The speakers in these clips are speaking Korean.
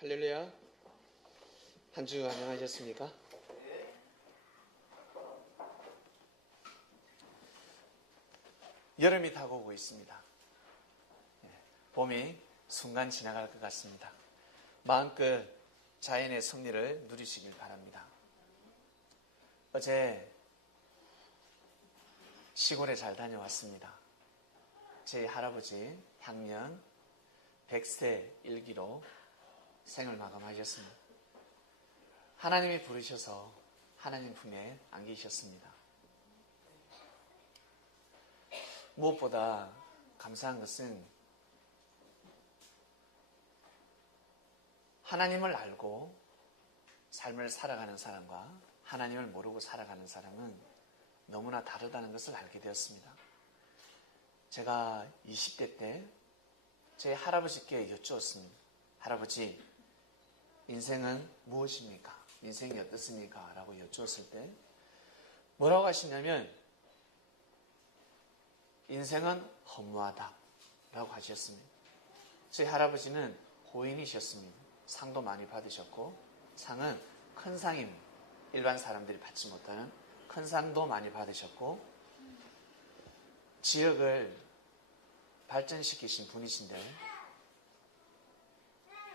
할렐루야. 한 주 안녕하셨습니까? 여름이 다가오고 있습니다. 봄이 순간 지나갈 것 같습니다. 마음껏 자연의 섭리를 누리시길 바랍니다. 어제 시골에 잘 다녀왔습니다. 제 할아버지 향년 100세 일기로 생을 마감하셨습니다. 하나님이 부르셔서 하나님 품에 안기셨습니다. 무엇보다 감사한 것은 하나님을 알고 삶을 살아가는 사람과 하나님을 모르고 살아가는 사람은 너무나 다르다는 것을 알게 되었습니다. 제가 20대 때 제 할아버지께 여쭈었습니다. 할아버지, 인생은 무엇입니까? 인생이 어떻습니까? 라고 여쭈었을 때 뭐라고 하시냐면 인생은 허무하다 라고 하셨습니다. 저희 할아버지는 호인이셨습니다. 상도 많이 받으셨고 상은 큰 상입니다. 일반 사람들이 받지 못하는 큰 상도 많이 받으셨고 지역을 발전시키신 분이신데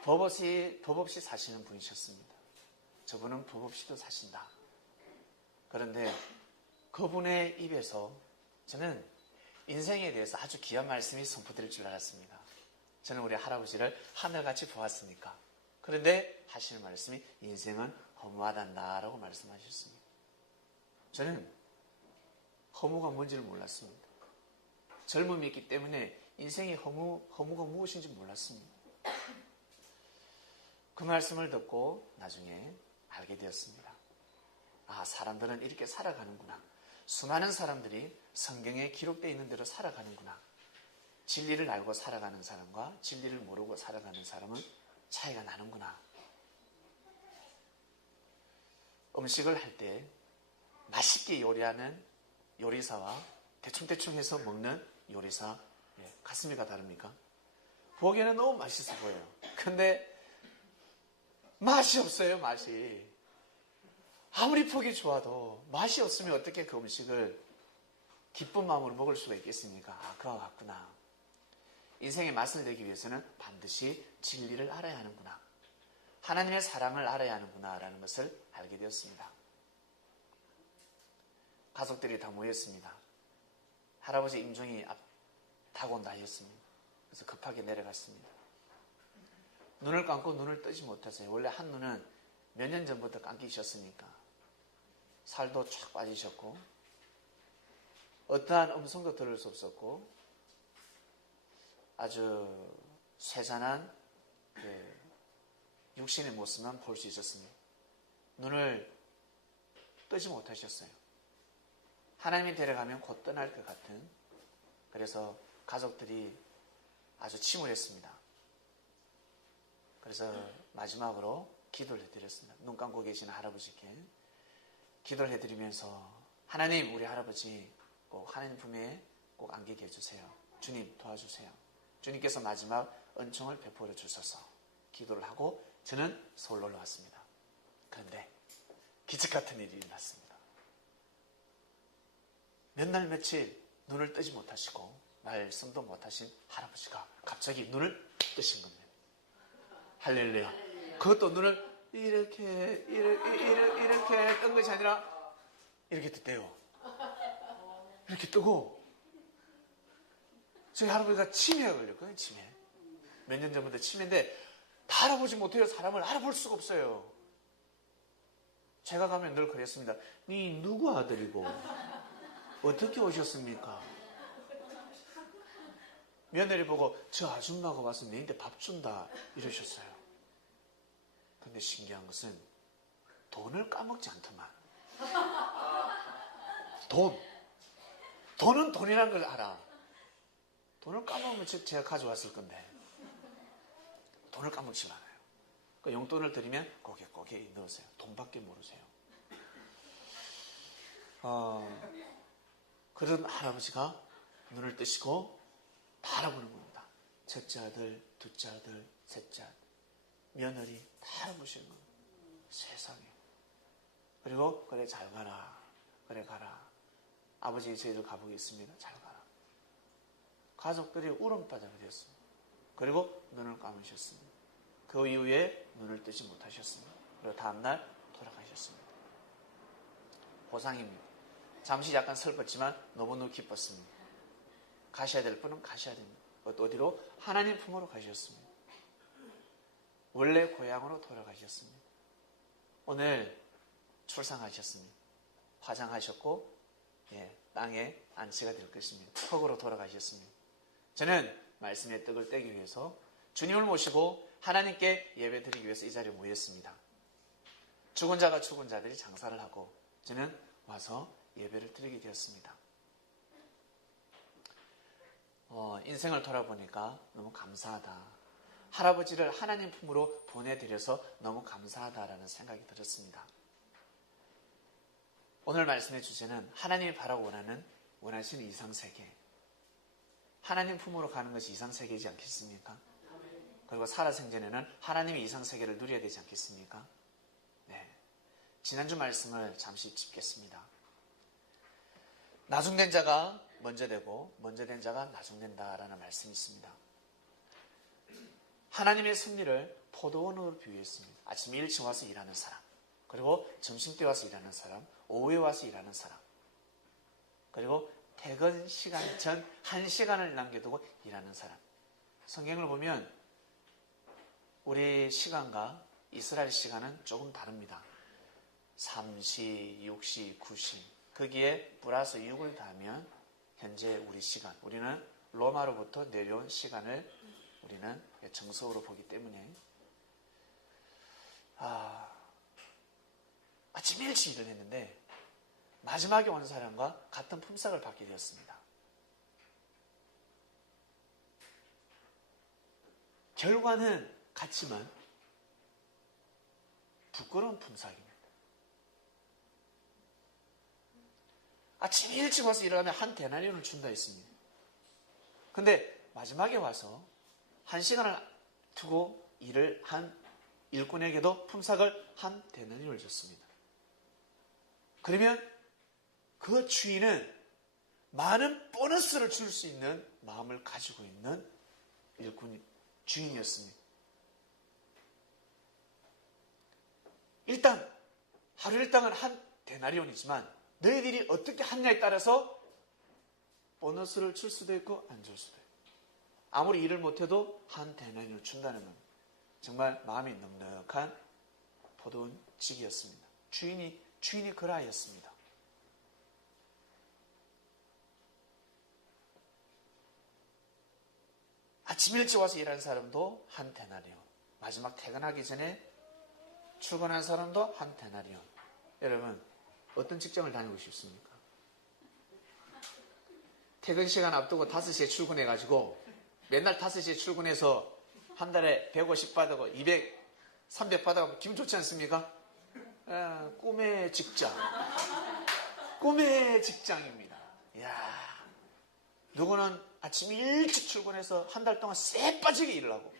법 없이 사시는 분이셨습니다. 저분은 법 없이도 사신다. 그런데 그분의 입에서 저는 인생에 대해서 아주 귀한 말씀이 선포될 줄 알았습니다. 저는 우리 할아버지를 하늘같이 보았으니까. 그런데 하시는 말씀이 인생은 허무하단다라고 말씀하셨습니다. 저는 허무가 뭔지를 몰랐습니다. 젊음이 있기 때문에 인생의 허무가 무엇인지 몰랐습니다. 그 말씀을 듣고 나중에 알게 되었습니다. 아, 사람들은 이렇게 살아가는구나. 수많은 사람들이 성경에 기록되어 있는 대로 살아가는구나. 진리를 알고 살아가는 사람과 진리를 모르고 살아가는 사람은 차이가 나는구나. 음식을 할 때 맛있게 요리하는 요리사와 대충대충 해서 먹는 요리사, 가슴이가 다릅니까? 보기에는 너무 맛있어 보여요. 근데 맛이 없어요, 맛이. 아무리 보기 좋아도 맛이 없으면 어떻게 그 음식을 기쁜 마음으로 먹을 수가 있겠습니까? 아, 그와 같구나. 인생의 맛을 내기 위해서는 반드시 진리를 알아야 하는구나. 하나님의 사랑을 알아야 하는구나 라는 것을 알게 되었습니다. 가족들이 다 모였습니다. 할아버지 임종이 타고 온다 하였습니다. 그래서 급하게 내려갔습니다. 눈을 감고 눈을 뜨지 못하세요. 원래 한 눈은 몇 년 전부터 감기셨으니까 살도 쫙 빠지셨고 어떠한 음성도 들을 수 없었고 아주 쇠잔한 육신의 모습만 볼 수 있었습니다. 눈을 뜨지 못하셨어요. 하나님이 데려가면 곧 떠날 것 같은. 그래서 가족들이 아주 침울했습니다. 그래서 마지막으로 기도를 해드렸습니다. 눈 감고 계시는 할아버지께 기도를 해드리면서 하나님, 우리 할아버지 꼭 하나님 품에 꼭 안기게 해주세요. 주님 도와주세요. 주님께서 마지막 은총을 베풀어 주셔서 기도를 하고 저는 서울로 올라왔습니다. 그런데 기적 같은 일이 일어났습니다. 몇 날 며칠 눈을 뜨지 못하시고 말씀도 못하신 할아버지가 갑자기 눈을 뜨신 겁니다. 할렐루야. 그것도 눈을 이렇게 뜬 것이 아니라 이렇게 떴대요. 이렇게 뜨고 저희 할아버지가 치매가 걸렸거든요. 치매. 몇 년 전부터 치매인데 다 알아보지 못해요. 사람을 알아볼 수가 없어요. 제가 가면 늘 그랬습니다. 니 누구 아들이고 어떻게 오셨습니까? 며느리 보고 저 아줌마가 와서 너희한테 밥 준다 이러셨어요. 근데 신기한 것은 돈을 까먹지 않더만. 돈은 돈이라는 걸 알아. 돈을 까먹으면 제가 가져왔을 건데 돈을 까먹지 않아요. 그 용돈을 드리면 고개 넣으세요. 돈밖에 모르세요. 그런 할아버지가 눈을 뜨시고 바라보는 겁니다. 첫째 아들, 둘째 아들, 셋째 아들. 며느리 다 알아보시는 거예요. 세상에. 그리고 그래 잘 가라. 그래 가라. 아버지 저희들 가보겠습니다. 잘 가라. 가족들이 울음바다가 되었습니다. 그리고 눈을 감으셨습니다. 그 이후에 눈을 뜨지 못하셨습니다. 그리고 다음날 돌아가셨습니다. 보상입니다. 잠시 약간 슬펐지만 너무너무 기뻤습니다. 가셔야 될 분은 가셔야 됩니다. 어디로? 하나님 품으로 가셨습니다. 원래 고향으로 돌아가셨습니다. 오늘 출산하셨습니다. 화장하셨고 땅에 안치가 될 것입니다. 흙으로 돌아가셨습니다. 저는 말씀의 떡을 떼기 위해서 주님을 모시고 하나님께 예배드리기 위해서 이 자리에 모였습니다. 죽은 자가 죽은 자들이 장사를 하고 저는 와서 예배를 드리게 되었습니다. 인생을 돌아보니까 너무 감사하다. 할아버지를 하나님 품으로 보내드려서 너무 감사하다라는 생각이 들었습니다. 오늘 말씀의 주제는 하나님이 바라고 원하시는 이상세계. 하나님 품으로 가는 것이 이상세계이지 않겠습니까? 그리고 살아생전에는 하나님의 이상세계를 누려야 되지 않겠습니까? 네. 지난주 말씀을 잠시 짚겠습니다. 나중된 자가 먼저 되고 먼저 된 자가 나중된다라는 말씀이 있습니다. 하나님의 승리를 포도원으로 비유했습니다. 아침에 일찍 와서 일하는 사람, 그리고 점심때 와서 일하는 사람, 오후에 와서 일하는 사람, 그리고 퇴근 시간 전 1시간을 남겨두고 일하는 사람. 성경을 보면 우리 시간과 이스라엘 시간은 조금 다릅니다. 3시, 6시, 9시. 거기에 플러스 6을 더하면 현재 우리 시간, 우리는 로마로부터 내려온 시간을 우리는 정석으로 보기 때문에 아침 일찍 일을 했는데 마지막에 온 사람과 같은 품삯을 받게 되었습니다. 결과는 같지만 부끄러운 품삯입니다. 아침 일찍 와서 일을 하면 한 데나리온을 준다 했습니다. 근데 마지막에 와서 1시간을 두고 일을 한 일꾼에게도 품삯을 한 데나리온을 줬습니다. 그러면 그 주인은 많은 보너스를 줄 수 있는 마음을 가지고 있는 주인이었습니다. 일단 하루 일당은 한 데나리온이지만 너희들이 어떻게 하느냐에 따라서 보너스를 줄 수도 있고 안 줄 수도 있고, 아무리 일을 못해도 한 데나리온을 준다는 건 정말 마음이 넉넉한 포도원직이었습니다. 주인이 그라였습니다. 아침 일찍 와서 일하는 사람도 한 데나리온, 마지막 퇴근하기 전에 출근한 사람도 한 데나리온. 여러분, 어떤 직장을 다니고 싶습니까? 퇴근 시간 앞두고 5시에 출근해가지고 맨날 5시에 출근해서 한 달에 150 받고 200, 300 받아가면 기분 좋지 않습니까? 꿈의 직장. 꿈의 직장입니다. 이야, 누구는 아침 일찍 출근해서 한 달 동안 쎄 빠지게 일을 하고,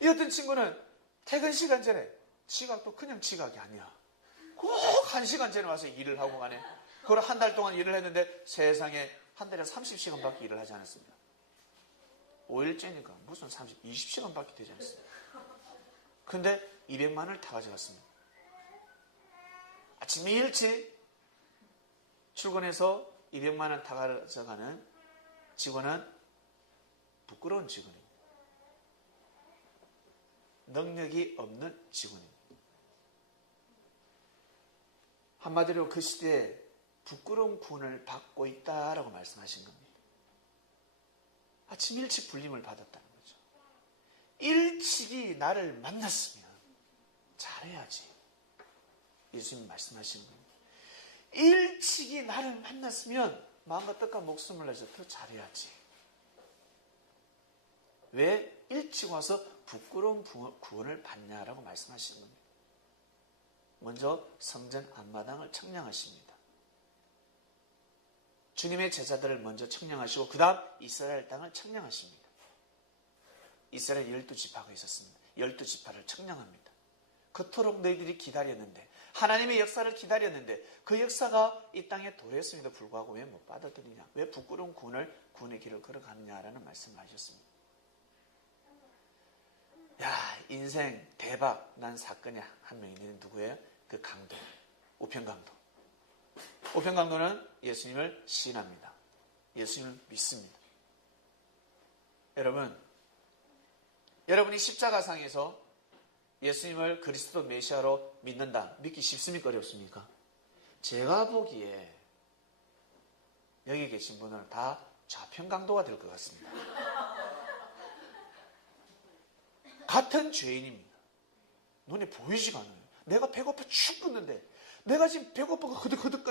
이 어떤 친구는 퇴근 시간 전에, 지각도 그냥 지각이 아니야. 꼭 1시간 전에 와서 일을 하고 가네. 그걸 한 달 동안 일을 했는데 세상에 한 달에 30시간밖에 일을 하지 않았습니다. 5일째니까 무슨 20시간밖에 되지 않았습니다. 근데 200만 원을 다 가져갔습니다. 아침에 일찍 출근해서 200만 원 다 가져가는 직원은 부끄러운 직원입니다. 능력이 없는 직원입니다. 한마디로 그 시대에 부끄러운 구원을 받고 있다라고 말씀하신 겁니다. 아침 일찍 불림을 받았다는 거죠. 일찍이 나를 만났으면 잘해야지. 예수님 말씀하시는 겁니다. 일찍이 나를 만났으면 마음과 뜻과 목숨을 내서 더 잘해야지. 왜 일찍 와서 부끄러운 구원을 받냐라고 말씀하시는 겁니다. 먼저 성전 앞마당을 청량하십니다. 주님의 제자들을 먼저 청량하시고 그 다음 이스라엘 땅을 청량하십니다. 이스라엘 12지파가 있었습니다. 12지파를 청량합니다. 그토록 너희들이 기다렸는데, 하나님의 역사를 기다렸는데 그 역사가 이 땅에 도래했음에도 불구하고 왜 못 받아들이냐, 왜 부끄러운 군의 길을 걸어가느냐라는 말씀을 하셨습니다. 야, 인생 대박 난 사건이 한 명 있는데 누구예요? 그 강도, 우편강도. 우편강도는 예수님을 시인합니다. 예수님을 믿습니다. 여러분이 십자가상에서 예수님을 그리스도 메시아로 믿는다. 믿기 쉽습니까? 어렵습니까? 제가 보기에 여기 계신 분은 다 좌편강도가 될 것 같습니다. 같은 죄인입니다. 눈에 보이지가 않아요. 내가 배고파 죽겠는데, 내가 지금 배고파가 허득허득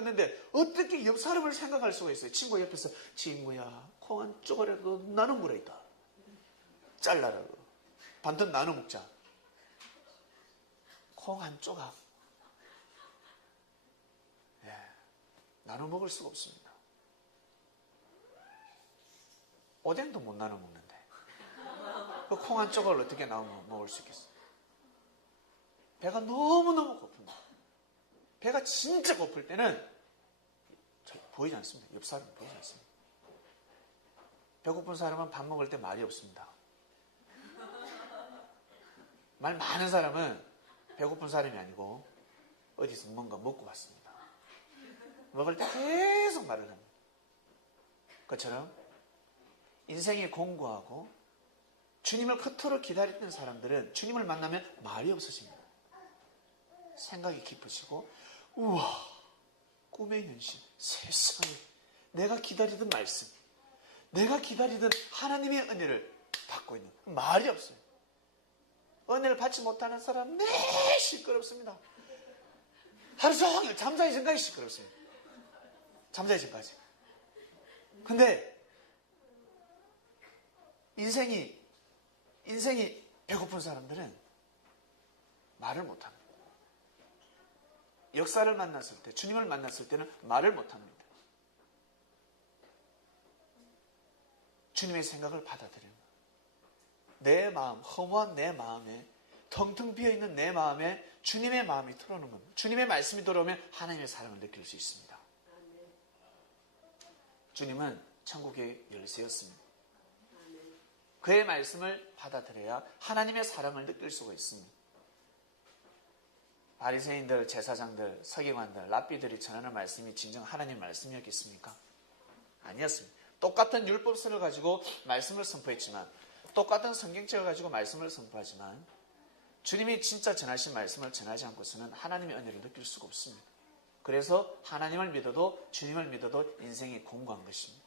어떻게 옆 사람을 생각할 수가 있어요? 친구 옆에서, 친구야, 콩 한 조각이라도 나눠 먹으라 있다. 잘라라고. 반듯 나눠 먹자. 콩 한 조각. 나눠 먹을 수가 없습니다. 오뎅도 못 나눠 먹는데 그 콩 한 조각을 어떻게 나눠 먹을 수 있겠어요? 배가 너무너무 고픕니다. 배가 진짜 고플 때는 보이지 않습니다. 옆 사람이 보이지 않습니다. 배고픈 사람은 밥 먹을 때 말이 없습니다. 말 많은 사람은 배고픈 사람이 아니고 어디서 뭔가 먹고 왔습니다. 먹을 때 계속 말을 합니다. 그처럼 인생이 공고하고 주님을 그토록 기다렸던 사람들은 주님을 만나면 말이 없으십니다. 생각이 깊으시고, 우와, 꿈의 현실, 세상에 내가 기다리던 말씀, 내가 기다리던 하나님의 은혜를 받고 있는, 말이 없어요. 은혜를 받지 못하는 사람 네 시끄럽습니다. 하루 종일 잠자기 전까지 시끄럽습니다. 잠자기 전까지. 근데 인생이 배고픈 사람들은 말을 못합니다. 역사를 만났을 때, 주님을 만났을 때는 말을 못합니다. 주님의 생각을 받아들입니다. 내 마음, 허무한 내 마음에, 텅텅 비어있는 내 마음에 주님의 마음이 들어오는 겁니다. 주님의 말씀이 들어오면 하나님의 사랑을 느낄 수 있습니다. 주님은 천국의 열쇠였습니다. 그의 말씀을 받아들여야 하나님의 사랑을 느낄 수가 있습니다. 바리새인들, 제사장들, 서기관들, 랍비들이 전하는 말씀이 진정 하나님 말씀이었겠습니까? 아니었습니다. 똑같은 율법서를 가지고 말씀을 선포했지만, 똑같은 성경책을 가지고 말씀을 선포하지만 주님이 진짜 전하신 말씀을 전하지 않고서는 하나님의 은혜를 느낄 수가 없습니다. 그래서 하나님을 믿어도 주님을 믿어도 인생이 공고한 것입니다.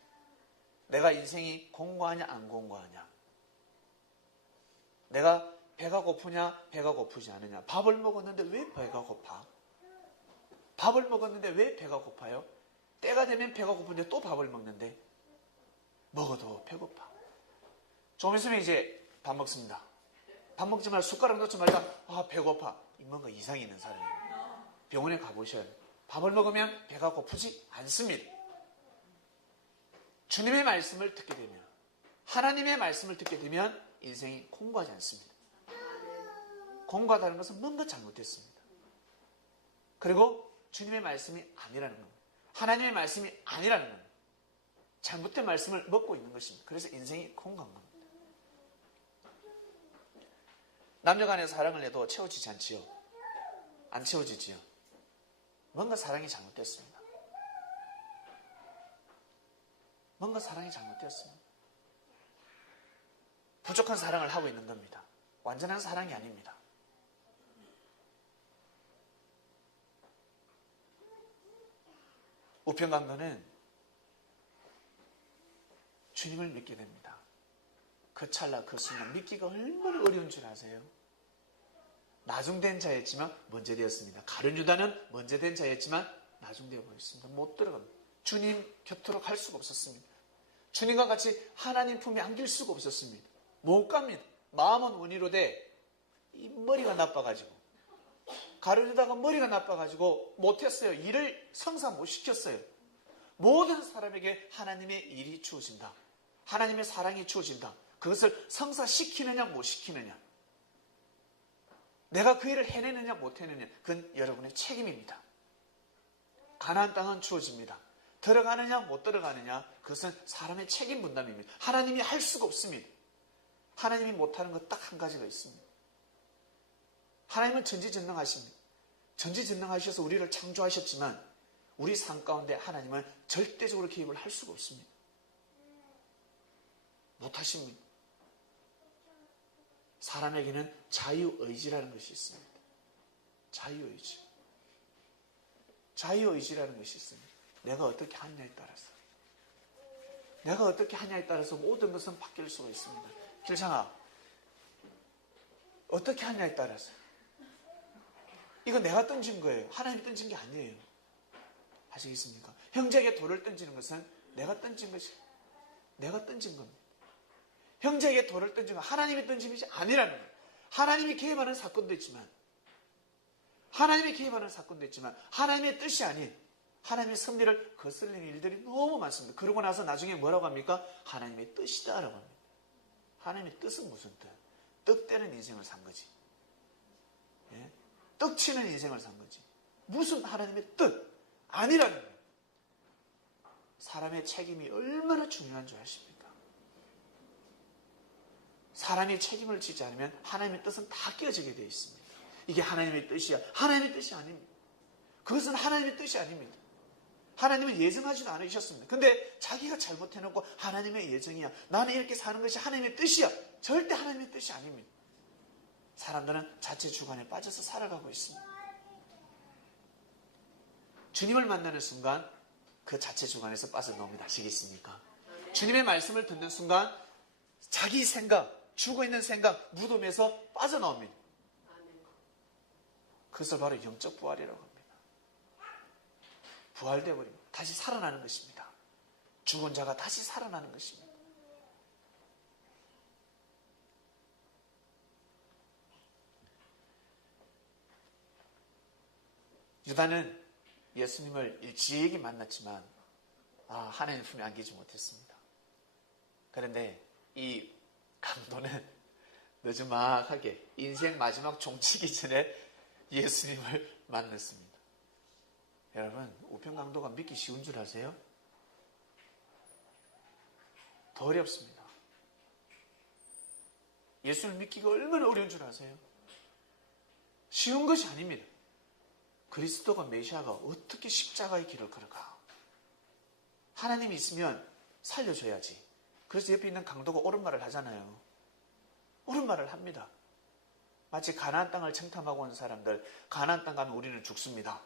내가 인생이 공고하냐 안 공고하냐, 내가 배가 고프냐 배가 고프지 않느냐. 밥을 먹었는데 왜 배가 고파? 밥을 먹었는데 왜 배가 고파요? 때가 되면 배가 고픈데 또 밥을 먹는데 먹어도 배고파. 좀 있으면 이제 밥 먹습니다. 밥 먹지 말고 숟가락 놓지 말자. 배고파. 뭔가 이상이 있는 사람이에요. 병원에 가보셔야 돼요. 밥을 먹으면 배가 고프지 않습니다. 주님의 말씀을 듣게 되면, 하나님의 말씀을 듣게 되면 인생이 공고하지 않습니다. 공고하다는 것은 뭔가 잘못됐습니다. 그리고 주님의 말씀이 아니라는 겁니다. 하나님의 말씀이 아니라는 겁니다. 잘못된 말씀을 먹고 있는 것입니다. 그래서 인생이 공고한 겁니다. 남녀간의 사랑을 해도 채워지지 않지요. 안 채워지지요. 뭔가 사랑이 잘못됐습니다. 뭔가 사랑이 잘못되었습니다. 부족한 사랑을 하고 있는 겁니다. 완전한 사랑이 아닙니다. 우편강도는 주님을 믿게 됩니다. 그 찰나 그 순간 믿기가 얼마나 어려운 줄 아세요? 나중된 자였지만 먼저 되었습니다. 가룟 유다는 먼저 된 자였지만 나중되어 버렸습니다. 못 들어갑니다. 주님 곁으로 갈 수가 없었습니다. 주님과 같이 하나님 품에 안길 수가 없었습니다. 못 갑니다. 마음은 원이로 돼 이 머리가 나빠가지고, 가룟 유다가 머리가 나빠가지고 못했어요. 일을 성사 못 시켰어요. 모든 사람에게 하나님의 일이 주어진다. 하나님의 사랑이 주어진다. 그것을 성사시키느냐 못 시키느냐, 내가 그 일을 해내느냐 못 해내느냐, 그건 여러분의 책임입니다. 가나안 땅은 주어집니다. 들어가느냐 못 들어가느냐, 그것은 사람의 책임 분담입니다. 하나님이 할 수가 없습니다. 하나님이 못하는 것 딱 한 가지가 있습니다. 하나님은 전지전능하십니다. 전지전능하셔서 우리를 창조하셨지만 우리 삶 가운데 하나님은 절대적으로 개입을 할 수가 없습니다. 못하십니다. 사람에게는 자유의지라는 것이 있습니다. 자유의지. 자유의지라는 것이 있습니다. 내가 어떻게 하냐에 따라서, 내가 어떻게 하냐에 따라서 모든 것은 바뀔 수가 있습니다. 길상아, 어떻게 하냐에 따라서. 이거 내가 던진 거예요. 하나님이 던진 게 아니에요. 아시겠습니까? 형제에게 돌을 던지는 것은 내가 던진 것이, 내가 던진 겁니다. 형제에게 돌을 던진 건 하나님이 던진 것이 아니라는 거예요. 하나님이 개입하는 사건도 있지만, 하나님이 개입하는 사건도 있지만, 하나님의 뜻이 아닌 하나님의 섭리를 거슬리는 일들이 너무 많습니다. 그러고 나서 나중에 뭐라고 합니까? 하나님의 뜻이다라고 합니다. 하나님의 뜻은 무슨 뜻? 떡대는 인생을 산 거지. 예? 떡치는 인생을 산 거지. 무슨 하나님의 뜻? 아니라는 거예요. 사람의 책임이 얼마나 중요한 줄 아십니까? 사람이 책임을 지지 않으면 하나님의 뜻은 다 깨어지게 되어 있습니다. 이게 하나님의 뜻이야. 하나님의 뜻이 아닙니다. 그것은 하나님의 뜻이 아닙니다. 하나님은 예정하지도 않으셨습니다. 근데 자기가 잘못해놓고 하나님의 예정이야, 나는 이렇게 사는 것이 하나님의 뜻이야. 절대 하나님의 뜻이 아닙니다. 사람들은 자체 주관에 빠져서 살아가고 있습니다. 주님을 만나는 순간 그 자체 주관에서 빠져나옵니다. 아시겠습니까? 주님의 말씀을 듣는 순간 자기 생각, 죽어 있는 생각, 무덤에서 빠져나옵니다. 그것을 바로 영적 부활이라고 합니다. 부활되어 버립니다. 다시 살아나는 것입니다. 죽은 자가 다시 살아나는 것입니다. 유다는 예수님을 일찍이 만났지만 하나님 품에 안기지 못했습니다. 그런데 이 강도는 늦지막하게 인생 마지막 종치기 전에 예수님을 만났습니다. 여러분, 우편강도가 믿기 쉬운 줄 아세요? 더 어렵습니다. 예수를 믿기가 얼마나 어려운 줄 아세요? 쉬운 것이 아닙니다. 그리스도가 메시아가 어떻게 십자가의 길을 걸어가? 하나님이 있으면 살려줘야지. 그래서 옆에 있는 강도가 옳은 말을 하잖아요. 옳은 말을 합니다. 마치 가나안 땅을 청탐하고 온 사람들, 가나안 땅 가면 우리는 죽습니다.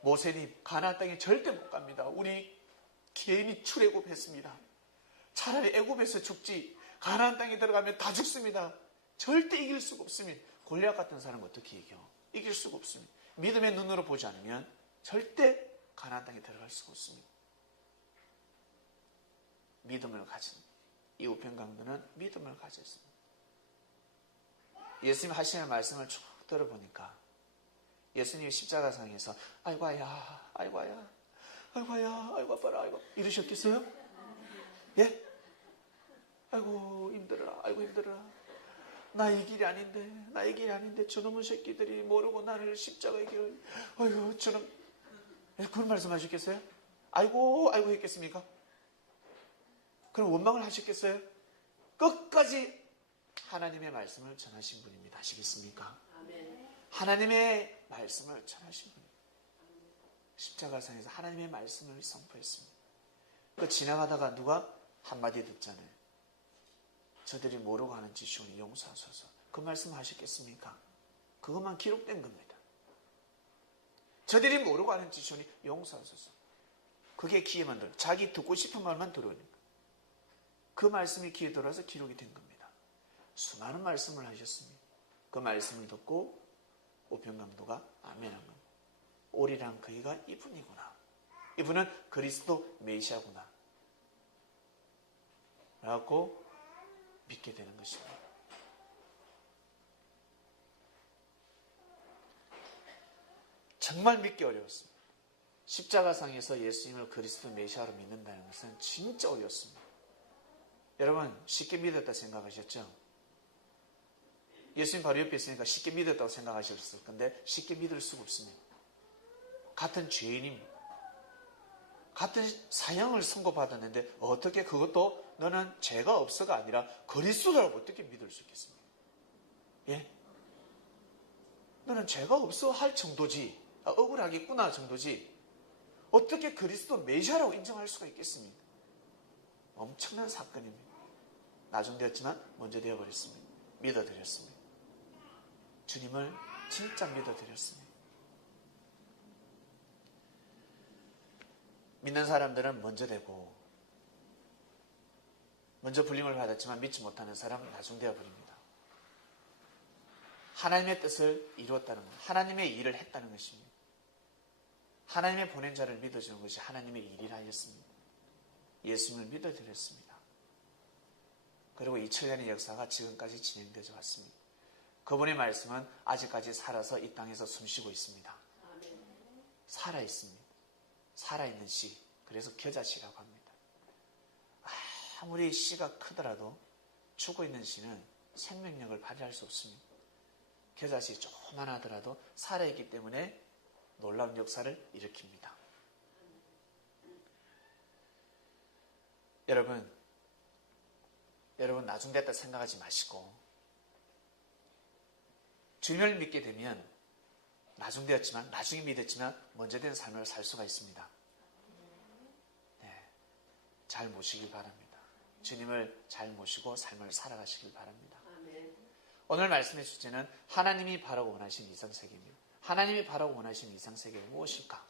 모세님, 가나안 땅에 절대 못 갑니다. 우리 개인이 출애굽했습니다. 차라리 애굽에서 죽지, 가나안 땅에 들어가면 다 죽습니다. 절대 이길 수가 없습니다. 골리앗 같은 사람은 어떻게 이겨? 이길 수가 없습니다. 믿음의 눈으로 보지 않으면 절대 가나안 땅에 들어갈 수가 없습니다. 믿음을 가진 이 우편강도는 믿음을 가졌습니다. 예수님 하시는 말씀을 쭉 들어보니까 예수님이 십자가상에서 아이고야, 아이고야, 아이고야, 아이고 아파라, 아이고 이러셨겠어요? 예? 아이고 힘들어라, 아이고 힘들어라. 나의 길이 아닌데, 나의 길이 아닌데 저놈의 새끼들이 모르고 나를 십자가의 길을, 아이고 저놈, 그런 말씀 하셨겠어요? 아이고 아이고 했겠습니까? 그럼 원망을 하셨겠어요? 끝까지 하나님의 말씀을 전하신 분입니다. 아시겠습니까? 아멘. 하나님의 말씀을 전하신 분입니다. 십자가상에서 하나님의 말씀을 선포했습니다. 그 지나가다가 누가 한마디 듣잖아요. 저들이 모르고 하는 짓이오니 용서하소서. 그 말씀 하셨겠습니까? 그것만 기록된 겁니다. 저들이 모르고 하는 짓이오니 용서하소서. 그게 귀에만 들어. 자기 듣고 싶은 말만 들어오니까. 그 말씀이 귀에 들어와서 기록이 된 겁니다. 수많은 말씀을 하셨습니다. 그 말씀을 듣고 우편강도가 아멘한 겁니다. 오리란 그이가 이분이구나. 이분은 그리스도 메시아구나. 라고 믿게 되는 것입니다. 정말 믿기 어려웠습니다. 십자가상에서 예수님을 그리스도 메시아로 믿는다는 것은 진짜 어려웠습니다. 여러분 쉽게 믿었다 생각하셨죠? 예수님 바로 옆에 있으니까 쉽게 믿었다고 생각하셨을 건데 쉽게 믿을 수가 없습니다. 같은 죄인입니다. 같은 사형을 선고받았는데 어떻게 그것도 너는 죄가 없어가 아니라 그리스도라고 어떻게 믿을 수 있겠습니까? 예? 너는 죄가 없어 할 정도지, 억울하겠구나 정도지 어떻게 그리스도 메시아라고 인정할 수가 있겠습니까? 엄청난 사건입니다. 나중 되었지만 먼저 되어버렸습니다. 믿어드렸습니다. 주님을 진짜 믿어드렸습니다. 믿는 사람들은 먼저 되고 먼저 불림을 받았지만 믿지 못하는 사람은 나중 되어버립니다. 하나님의 뜻을 이루었다는 것, 하나님의 일을 했다는 것입니다. 하나님의 보낸 자를 믿어주는 것이 하나님의 일이라 하였습니다. 예수님을 믿어드렸습니다. 그리고 2000년의 역사가 지금까지 진행되어 왔습니다. 그분의 말씀은 아직까지 살아서 이 땅에서 숨쉬고 있습니다. 살아있습니다. 살아있는 씨, 그래서 겨자씨라고 합니다. 아무리 씨가 크더라도 죽어있는 씨는 생명력을 발휘할 수 없습니다. 겨자씨 조그만하더라도 살아있기 때문에 놀라운 역사를 일으킵니다. 여러분 나중 됐다 생각하지 마시고 주님을 믿게 되면 나중에 믿었지만 먼저 된 삶을 살 수가 있습니다. 네, 잘 모시길 바랍니다. 주님을 잘 모시고 삶을 살아가시길 바랍니다. 오늘 말씀의 주제는 하나님이 바라고 원하신 이상세계입니다. 하나님이 바라고 원하신 이상세계가 무엇일까?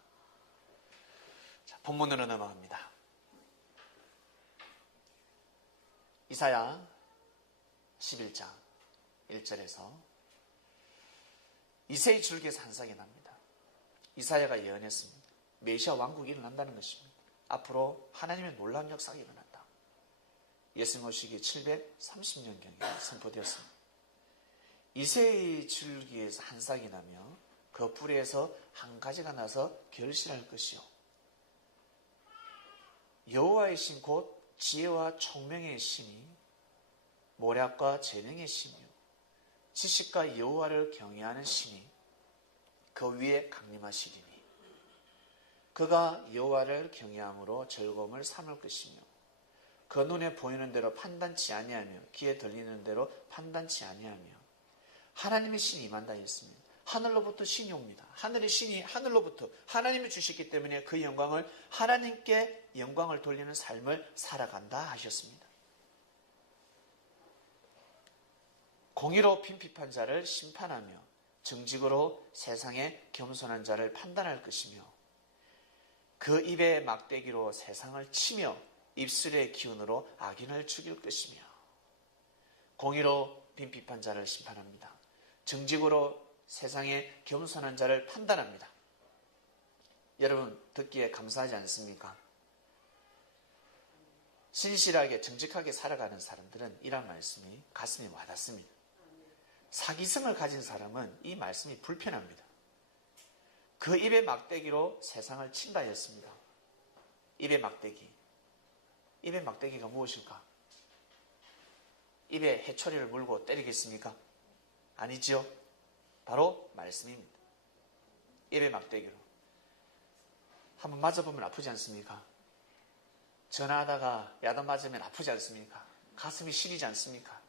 자, 본문으로 넘어갑니다. 이사야 11장 1절에서 이새의 줄기에서 한 싹이 납니다. 이사야가 예언했습니다. 메시아 왕국이 일어난다는 것입니다. 앞으로 하나님의 놀라운 역사가 일어난다. 예수님 오시기 730년경에 선포되었습니다. 이새의 줄기에서 한 싹이 나며 그 뿌리에서 한 가지가 나서 결실할 것이요 여호와의 신 곧 지혜와 총명의 신이 모략과 재능의 신이요 지식과 여호와를 경외하는 신이 그 위에 강림하시리니 그가 여호와를 경외함으로 즐거움을 삼을 것이며 그 눈에 보이는 대로 판단치 아니하며 귀에 들리는 대로 판단치 아니하며 하나님의 신이 임한다 했습니다. 하늘로부터 신이 옵니다. 하늘의 신이 하늘로부터 하나님이 주셨기 때문에 그 영광을 하나님께 영광을 돌리는 삶을 살아간다 하셨습니다. 공의로 빈핍한 자를 심판하며 정직으로 세상에 겸손한 자를 판단할 것이며 그 입의 막대기로 세상을 치며 입술의 기운으로 악인을 죽일 것이며 공의로 빈핍한 자를 심판합니다. 정직으로 세상에 겸손한 자를 판단합니다. 여러분 듣기에 감사하지 않습니까? 신실하게 정직하게 살아가는 사람들은 이런 말씀이 가슴에 와닿습니다. 사기성을 가진 사람은 이 말씀이 불편합니다. 그 입의 막대기로 세상을 친다 했습니다. 입의 막대기. 입의 막대기가 무엇일까? 입에 해초리를 물고 때리겠습니까? 아니지요. 바로 말씀입니다. 입의 막대기로. 한번 맞아보면 아프지 않습니까? 전화하다가 야단 맞으면 아프지 않습니까? 가슴이 시리지 않습니까?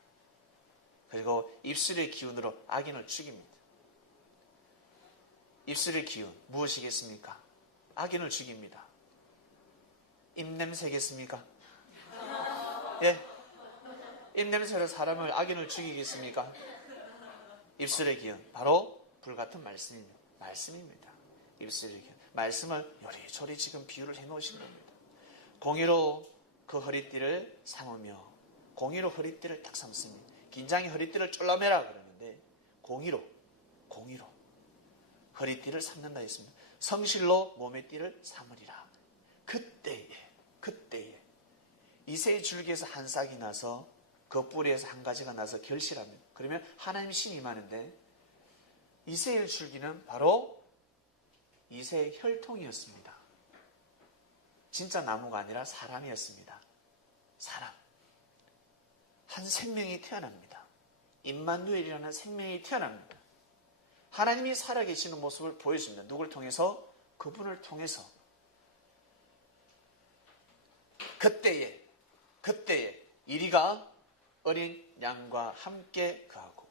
그리고 입술의 기운으로 악인을 죽입니다. 입술의 기운 무엇이겠습니까? 악인을 죽입니다. 입냄새겠습니까? 예? 입냄새로 사람을 악인을 죽이겠습니까? 입술의 기운 바로 불같은 말씀입니다. 입술의 기운 말씀을 요리조리 지금 비유를 해놓으신 겁니다. 공의로 그 허리띠를 삼으며 공의로 허리띠를 딱 삼습니다. 긴장이 허리띠를 쫄라매라 그러는데 공의로 허리띠를 삼는다 했습니다. 성실로 몸의 띠를 삼으리라. 그때에 이새의 줄기에서 한 싹이 나서 그 뿌리에서 한 가지가 나서 결실합니다. 그러면 하나님 신이 임하는데 이새의 줄기는 바로 이새의 혈통이었습니다. 진짜 나무가 아니라 사람이었습니다. 사람. 한 생명이 태어납니다. 임마누엘이라는 생명이 태어납니다. 하나님이 살아계시는 모습을 보여줍니다. 누굴 통해서? 그분을 통해서. 그때에 이리가 어린 양과 함께 거하고,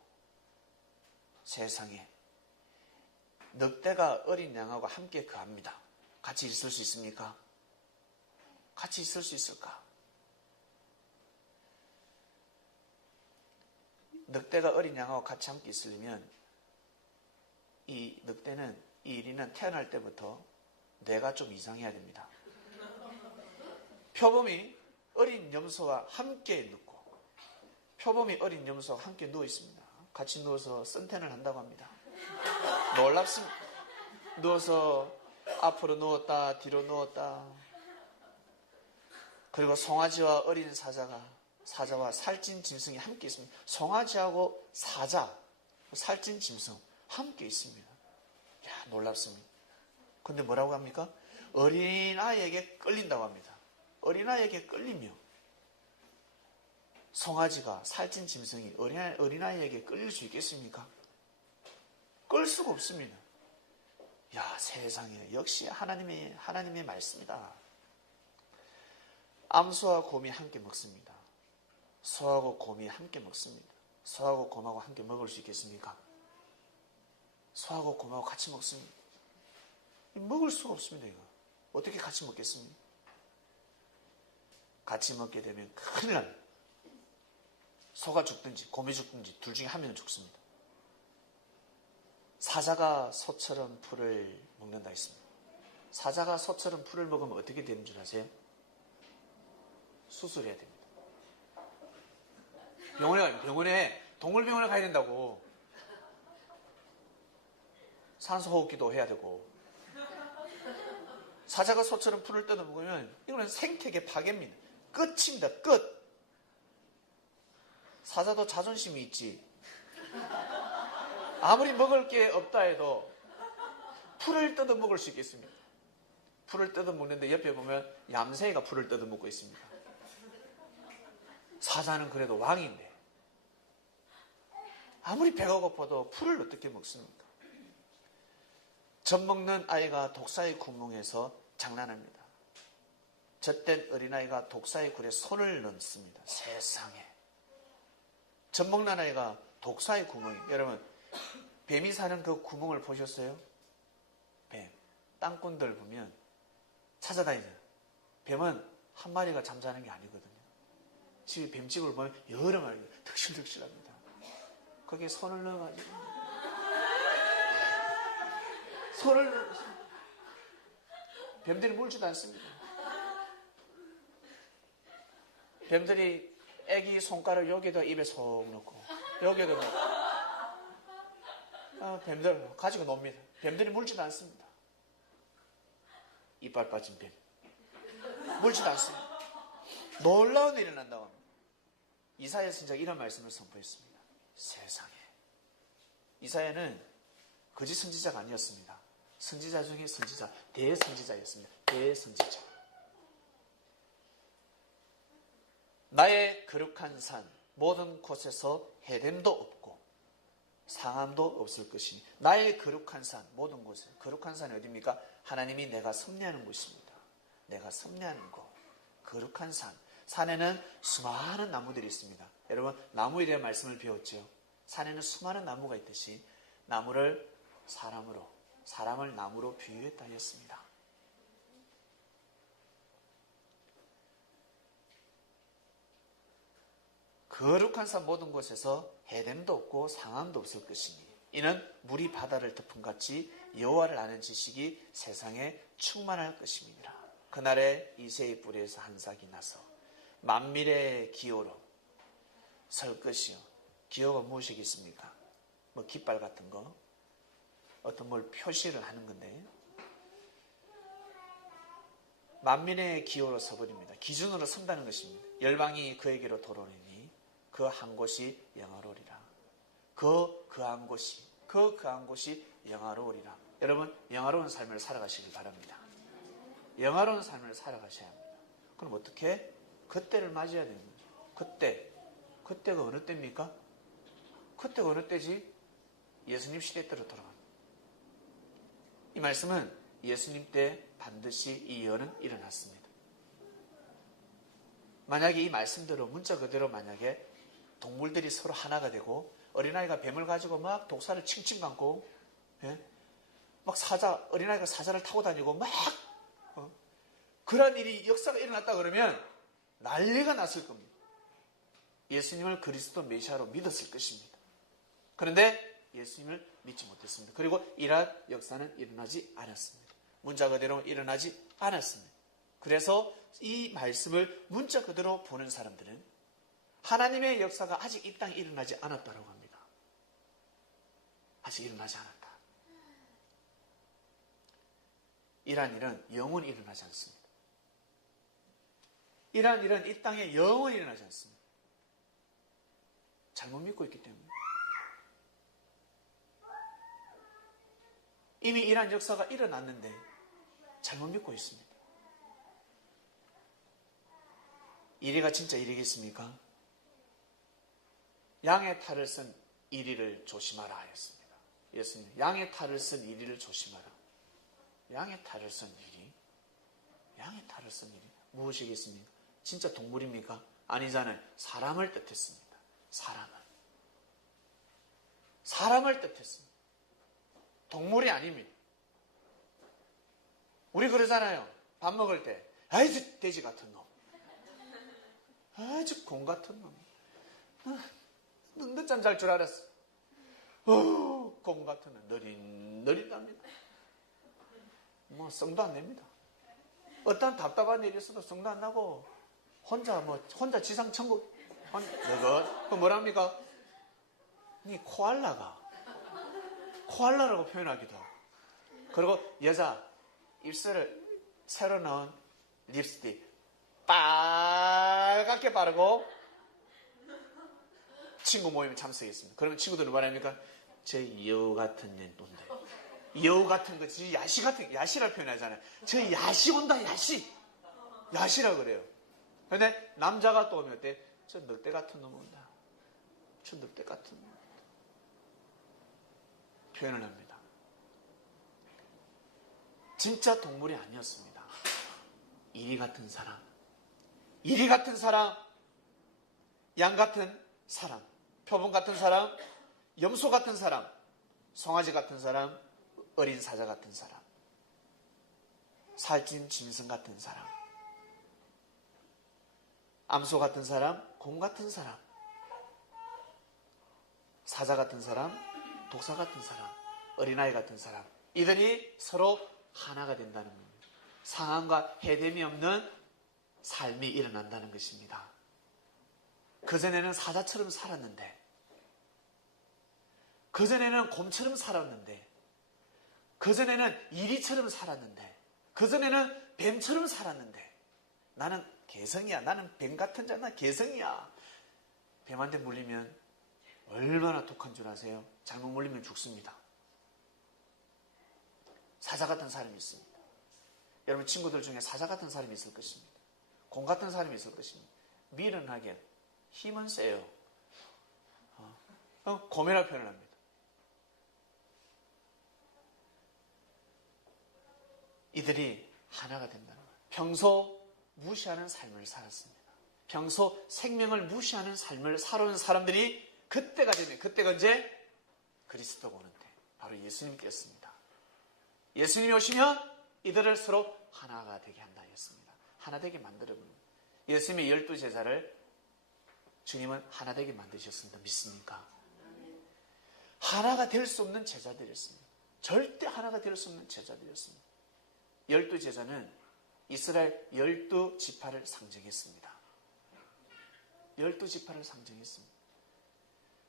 세상에 늑대가 어린 양하고 함께 거합니다. 같이 있을 수 있습니까? 같이 있을 수 있을까? 늑대가 어린 양하고 같이 함께 있으려면 이 늑대는, 이 이리는 태어날 때부터 뇌가 좀 이상해야 됩니다. 표범이 어린 염소와 함께 눕고, 표범이 어린 염소와 함께 누워 있습니다. 같이 누워서 선탠을 한다고 합니다. 놀랍습니다. 누워서 앞으로 누웠다 뒤로 누웠다. 그리고 송아지와 어린 사자와 살찐 짐승이 함께 있습니다. 송아지하고 사자, 살찐 짐승 함께 있습니다. 야, 놀랍습니다. 근데 뭐라고 합니까? 어린아이에게 끌린다고 합니다. 어린아이에게 끌리며, 송아지가, 살찐 짐승이 어린아이에게 끌릴 수 있겠습니까? 끌 수가 없습니다. 야, 세상에, 역시 하나님의 말씀이다. 암소와 곰이 함께 먹습니다. 소하고 곰이 함께 먹습니다. 소하고 곰하고 함께 먹을 수 있겠습니까? 소하고 곰하고 같이 먹습니다. 먹을 수가 없습니다. 이거 어떻게 같이 먹겠습니까? 같이 먹게 되면 큰일 납니다. 소가 죽든지 곰이 죽든지 둘 중에 한 명은 죽습니다. 사자가 소처럼 풀을 먹는다 했습니다. 사자가 소처럼 풀을 먹으면 어떻게 되는 줄 아세요? 수술해야 됩니다. 병원에 동물병원에 가야 된다고. 산소호흡기도 해야 되고. 사자가 소처럼 풀을 뜯어먹으면 이거는 생태계 파괴입니다. 끝입니다. 끝. 사자도 자존심이 있지. 아무리 먹을 게 없다 해도 풀을 뜯어먹을 수 있겠습니다. 풀을 뜯어먹는데 옆에 보면 얌생이가 풀을 뜯어먹고 있습니다. 사자는 그래도 왕인데 아무리 배가 고파도 풀을 어떻게 먹습니까? 젖 먹는 아이가 독사의 구멍에서 장난합니다. 젖된 어린아이가 독사의 굴에 손을 넣습니다. 세상에. 젖 먹는 아이가 독사의 구멍이, 여러분 뱀이 사는 그 구멍을 보셨어요? 뱀, 땅꾼들 보면 찾아다니잖아요. 뱀은 한 마리가 잠자는 게 아니거든요. 집에 뱀집을 보면 여러 마리가 득실득실합니다. 거기에 손을 넣어가지고 손을 넣어서 뱀들이 물지도 않습니다. 뱀들이 애기 손가락을 여기다 입에 속 넣고 여기에도 넣고 뱀들 가지고 놉니다. 뱀들이 물지도 않습니다. 이빨 빠진 뱀 물지도 않습니다. 놀라운 일이 일어난다고 합니다. 이사야 선지자가 이런 말씀을 선포했습니다. 세상에. 이사야는 거짓 선지자가 아니었습니다. 선지자 중에 선지자, 대선지자였습니다. 대선지자. 나의 거룩한 산 모든 곳에서 해됨도 없고 상함도 없을 것이니, 나의 거룩한 산 모든 곳에, 거룩한 산이 어디입니까? 하나님이 내가 섭리하는 곳입니다. 내가 섭리하는 곳, 거룩한 산. 산에는 수많은 나무들이 있습니다. 여러분 나무에 대한 말씀을 배웠죠. 산에는 수많은 나무가 있듯이 나무를 사람을 나무로 비유했다 했습니다. 거룩한 산 모든 곳에서 해됨도 없고 상함도 없을 것이니, 이는 물이 바다를 덮음같이 여호와를 아는 지식이 세상에 충만할 것입니다. 그날에 이새의 뿌리에서 한 싹이 나서 만밀의 기호로 설 것이요. 기호가 무엇이겠습니까? 뭐 깃발 같은 거, 어떤 뭘 표시를 하는 건데, 만민의 기호로 서버립니다. 기준으로 선다는 것입니다. 열방이 그에게로 돌아오니 그 한 곳이 영화로우리라. 그 한 곳이 영화로우리라. 여러분 영화로운 삶을 살아가시길 바랍니다. 영화로운 삶을 살아가셔야 합니다. 그럼 어떻게? 그때를 맞이해야 됩니다. 그때가 어느 때입니까? 그때가 어느 때지? 예수님 시대 때로 돌아갑니다. 이 말씀은 예수님 때 반드시 이 예언은 일어났습니다. 만약에 이 말씀대로 문자 그대로 만약에 동물들이 서로 하나가 되고 어린아이가 뱀을 가지고 막 독사를 칭칭 감고 막 어린아이가 사자를 타고 다니고 막 그런 일이 역사가 일어났다 그러면 난리가 났을 겁니다. 예수님을 그리스도 메시아로 믿었을 것입니다. 그런데 예수님을 믿지 못했습니다. 그리고 이러한 역사는 일어나지 않았습니다. 문자 그대로 일어나지 않았습니다. 그래서 이 말씀을 문자 그대로 보는 사람들은 하나님의 역사가 아직 이 땅에 일어나지 않았다고 합니다. 아직 일어나지 않았다. 이러한 일은 영원히 일어나지 않습니다. 이러한 일은 이 땅에 영원히 일어나지 않습니다. 잘못 믿고 있기 때문에. 이미 이러한 역사가 일어났는데 잘못 믿고 있습니다. 이리가 진짜 이리겠습니까? 양의 탈을 쓴 이리를 조심하라 하였습니다. 예수님, 양의 탈을 쓴 이리를 조심하라. 양의 탈을 쓴 이리? 양의 탈을 쓴 이리? 무엇이겠습니까? 진짜 동물입니까? 아니잖아요. 사람을 뜻했습니다. 사람을 뜻했습니다. 동물이 아닙니다. 우리 그러잖아요. 밥 먹을 때 아이고 돼지 같은 놈, 아주 공 같은 놈, 늦잠 잘 줄 알았어. 공 같은 놈 느릿느릿합니다. 뭐 성도 안 냅니다. 어떤 답답한 일이 있어도 성도 안 나고 혼자 지상 천국 그 뭐랍니까? 이 코알라라고 표현하기도 하고. 그리고 여자 입술을 새로 넣은 립스틱 빨갛게 바르고 친구 모임에 참석했습니다. 그러면 친구들은 뭐랍니까? 저 여우 같은 년돈데, 여우 같은 거지, 야시 같은, 야시라 표현하잖아요. 저 야시 온다, 야시라 그래요. 근데 남자가 또 오면 어때? 저 늑대 같은 놈 온다. 저 늑대 같은 놈 온다. 표현을 합니다. 진짜 동물이 아니었습니다. 이리 같은 사람, 양 같은 사람, 표범 같은 사람, 염소 같은 사람, 송아지 같은 사람, 어린 사자 같은 사람, 살찐 짐승 같은 사람, 암소 같은 사람, 곰 같은 사람, 사자 같은 사람, 독사 같은 사람, 어린아이 같은 사람, 이들이 서로 하나가 된다는 겁니다. 상황과 해됨이 없는 삶이 일어난다는 것입니다. 그전에는 사자처럼 살았는데, 그전에는 곰처럼 살았는데, 그전에는 이리처럼 살았는데, 그전에는 뱀처럼 살았는데, 나는 개성이야. 나는 뱀 같은 자나 개성이야. 뱀한테 물리면 얼마나 독한 줄 아세요? 잘못 물리면 죽습니다. 사자 같은 사람이 있습니다. 여러분 친구들 중에 사자 같은 사람이 있을 것입니다. 곰 같은 사람이 있을 것입니다. 미련하게 힘은 세요. 곰이라 표현을 합니다. 이들이 하나가 된다는 거예요. 평소 무시하는 삶을 살았습니다. 평소 생명을 무시하는 삶을 살아온 사람들이 그때가 되면, 그때가 언제? 그리스도가 오는 때, 바로 예수님께였습니다. 예수님이 오시면 이들을 서로 하나가 되게 한다 했습니다. 하나 되게 만들어버립니다. 예수님의 12제자를 주님은 하나 되게 만드셨습니다. 믿습니까? 하나가 될 수 없는 제자들이었습니다. 절대 하나가 될 수 없는 제자들이었습니다. 12제자는 이스라엘 12지파를 상징했습니다. 12지파를 상징했습니다.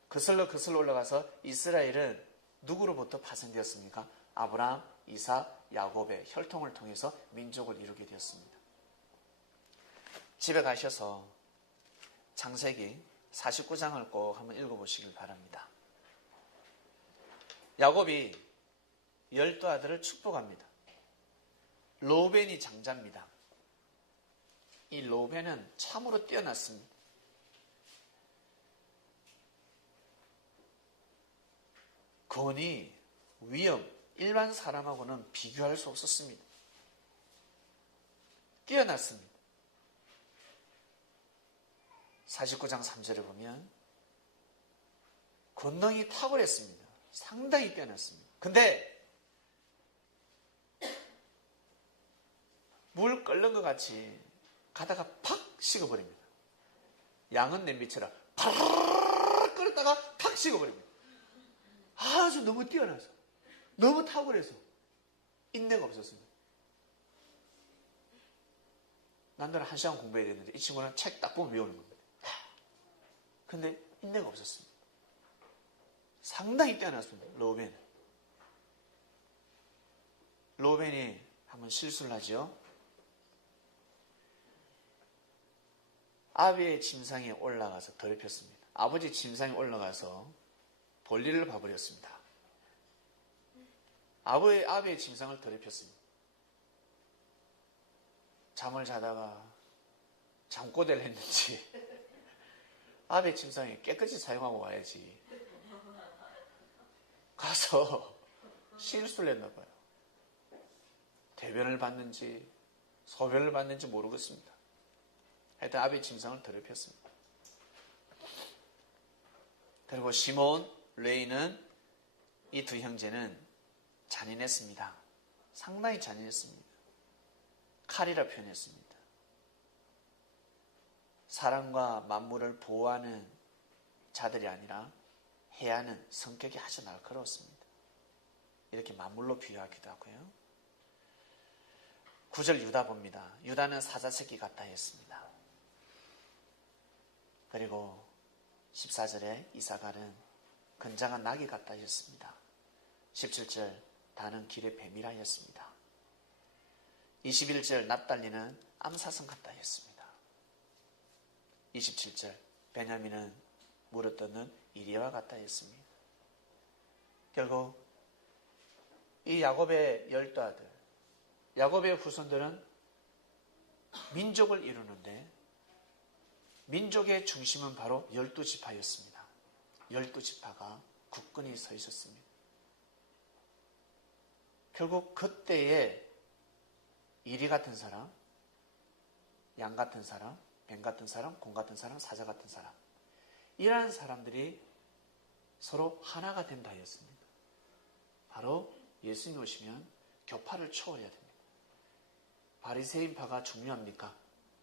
거슬러 올라가서 이스라엘은 누구로부터 파생되었습니까? 아브라함, 이삭, 야곱의 혈통을 통해서 민족을 이루게 되었습니다. 집에 가셔서 창세기 49장을 꼭 한번 읽어보시길 바랍니다. 야곱이 12아들을 축복합니다. 로벤이 장자입니다. 이 로벤은 참으로 뛰어났습니다. 권위, 위엄, 일반 사람하고는 비교할 수 없었습니다. 뛰어났습니다. 49장 3절에 보면 권능이 탁월했습니다. 상당히 뛰어났습니다. 근데 물 끓는 것 같이 가다가 팍 식어버립니다. 양은 냄비처럼 파르르르 끓였다가 팍 식어버립니다. 아주 너무 뛰어나서, 너무 탁월해서 인내가 없었습니다. 난들은 1시간 공부해야 되는데 이 친구는 책 딱 보면 외우는 겁니다. 근데 인내가 없었습니다. 상당히 뛰어났습니다. 로벤이 한번 실수를 하죠. 아비의 침상에 올라가서 더럽혔습니다. 아버지 침상에 올라가서 볼일을 봐버렸습니다. 아비의 침상을 더럽혔습니다. 잠을 자다가 잠꼬대를 했는지 아비의 침상에 깨끗이 사용하고 와야지. 가서 실수를 했나 봐요. 대변을 받는지 소변을 받는지 모르겠습니다. 하여튼 아비의 침상을 더럽혔습니다. 그리고 시몬, 레이는 이 두 형제는 잔인했습니다. 상당히 잔인했습니다. 칼이라 표현했습니다. 사람과 만물을 보호하는 자들이 아니라 해하는 성격이 아주 날카로웠습니다. 이렇게 만물로 비유하기도 하고요. 9절 유다 봅니다. 유다는 사자새끼 같다 했습니다. 그리고 14절에 이사갈은 건장한 나귀 같다 했습니다. 17절 다는 길의 뱀이라 했습니다. 21절 납달리는 암사슴 같다 했습니다. 27절 베냐민은 물어뜯는 이리와 같다 했습니다. 결국 이 야곱의 12아들, 야곱의 후손들은 민족을 이루는데 민족의 중심은 바로 12지파였습니다. 12지파가 굳건히 서 있었습니다. 결국 그때에 이리 같은 사람, 양 같은 사람, 뱀 같은 사람, 곰 같은 사람, 사자 같은 사람, 이러한 사람들이 서로 하나가 된다 했습니다. 바로 예수님이 오시면 교파를 초월해야 됩니다. 바리새인파가 중요합니까?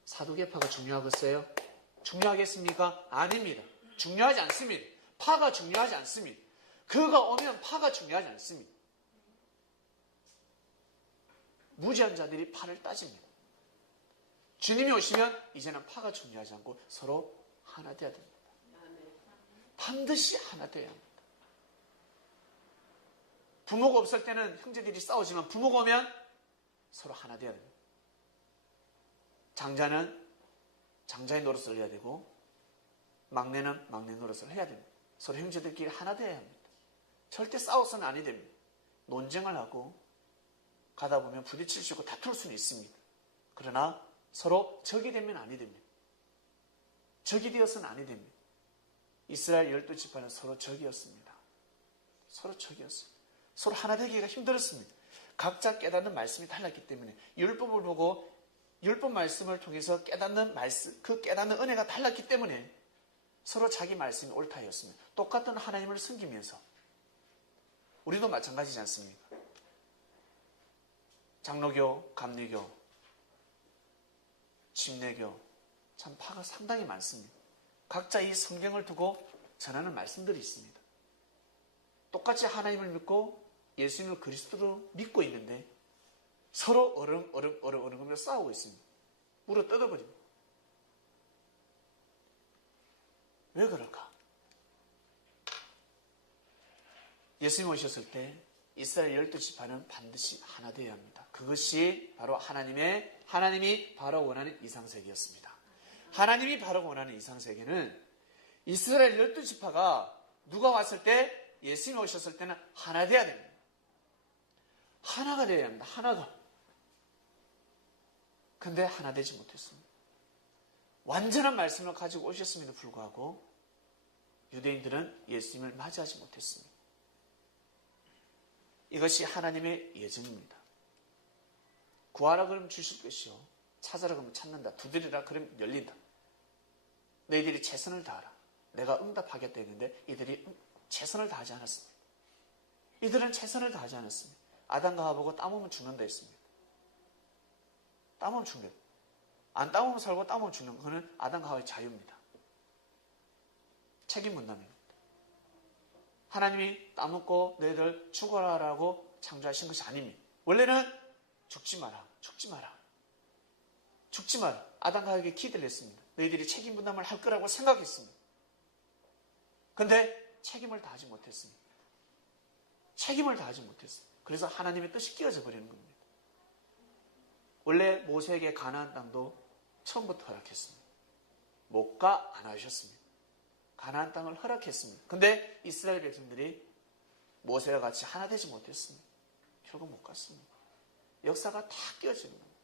사두개파가 중요하겠어요? 중요하겠습니까? 아닙니다. 중요하지 않습니다. 파가 중요하지 않습니다. 그가 오면 파가 중요하지 않습니다. 무지한 자들이 파를 따집니다. 주님이 오시면 이제는 파가 중요하지 않고 서로 하나 되어야 됩니다. 반드시 하나 되어야 합니다. 부모가 없을 때는 형제들이 싸우지만 부모가 오면 서로 하나 되어야 됩니다. 장자는 장자의 노릇을 해야 되고 막내는 막내 노릇을 해야 됩니다. 서로 형제들끼리 하나 되어야 합니다. 절대 싸워서는 아니 됩니다. 논쟁을 하고 가다 보면 부딪힐 수 있고 다툴 수는 있습니다. 그러나 서로 적이 되면 아니 됩니다. 적이 되어서는 아니 됩니다. 이스라엘 12지파는 서로 적이었습니다. 서로 적이었습니다. 서로 하나 되기가 힘들었습니다. 각자 깨닫는 말씀이 달랐기 때문에 율법을 보고 율법 말씀을 통해서 깨닫는 말씀, 그 깨닫는 은혜가 달랐기 때문에 서로 자기 말씀이 옳다였습니다. 똑같은 하나님을 섬기면서 우리도 마찬가지지 않습니까? 장로교, 감리교, 침례교 참 파가 상당히 많습니다. 각자 이 성경을 두고 전하는 말씀들이 있습니다. 똑같이 하나님을 믿고 예수님을 그리스도로 믿고 있는데 서로 어렁어렁 싸우고 있습니다. 물어 뜯어버립니다. 왜 그럴까? 예수님 오셨을 때 이스라엘 12지파는 반드시 하나 되어야 합니다. 그것이 바로 하나님이 바로 원하는 이상세계였습니다. 하나님이 바로 원하는 이상세계는 이스라엘 12지파가 누가 왔을 때 예수님이 오셨을 때는 하나 되어야 됩니다. 하나가 되어야 합니다. 하나가. 근데 하나 되지 못했습니다. 완전한 말씀을 가지고 오셨음에도 불구하고 유대인들은 예수님을 맞이하지 못했습니다. 이것이 하나님의 예정입니다. 구하라 그러면 주실 것이요, 찾아라 그러면 찾는다, 두드리라 그러면 열린다. 너희들이 최선을 다하라, 내가 응답하겠다 했는데 이들이 최선을 다하지 않았습니다. 이들은 최선을 다하지 않았습니다. 아담과 하와보고 땀 오면 죽는다 했습니다. 땀 오면 죽는다. 안 땀 오면 살고 땀 오면 죽는 그는 아담과 하와의 자유입니다. 책임 분담입니다. 하나님이 땀 먹고 너희들 죽어라라고 창조하신 것이 아닙니다. 원래는 죽지 마라, 죽지 마라, 죽지 마라. 아담과 하와에게 기대를 했습니다. 너희들이 책임 분담을 할 거라고 생각했습니다. 그런데 책임을 다하지 못했습니다. 책임을 다하지 못했습니다. 그래서 하나님의 뜻이 끼어져 버리는 겁니다. 원래 모세에게 가나안 땅도 처음부터 허락했습니다. 못 가 안 하셨습니다. 가나안 땅을 허락했습니다. 그런데 이스라엘 백성들이 모세와 같이 하나 되지 못했습니다. 결국 못 갔습니다. 역사가 다 끼어지는 겁니다.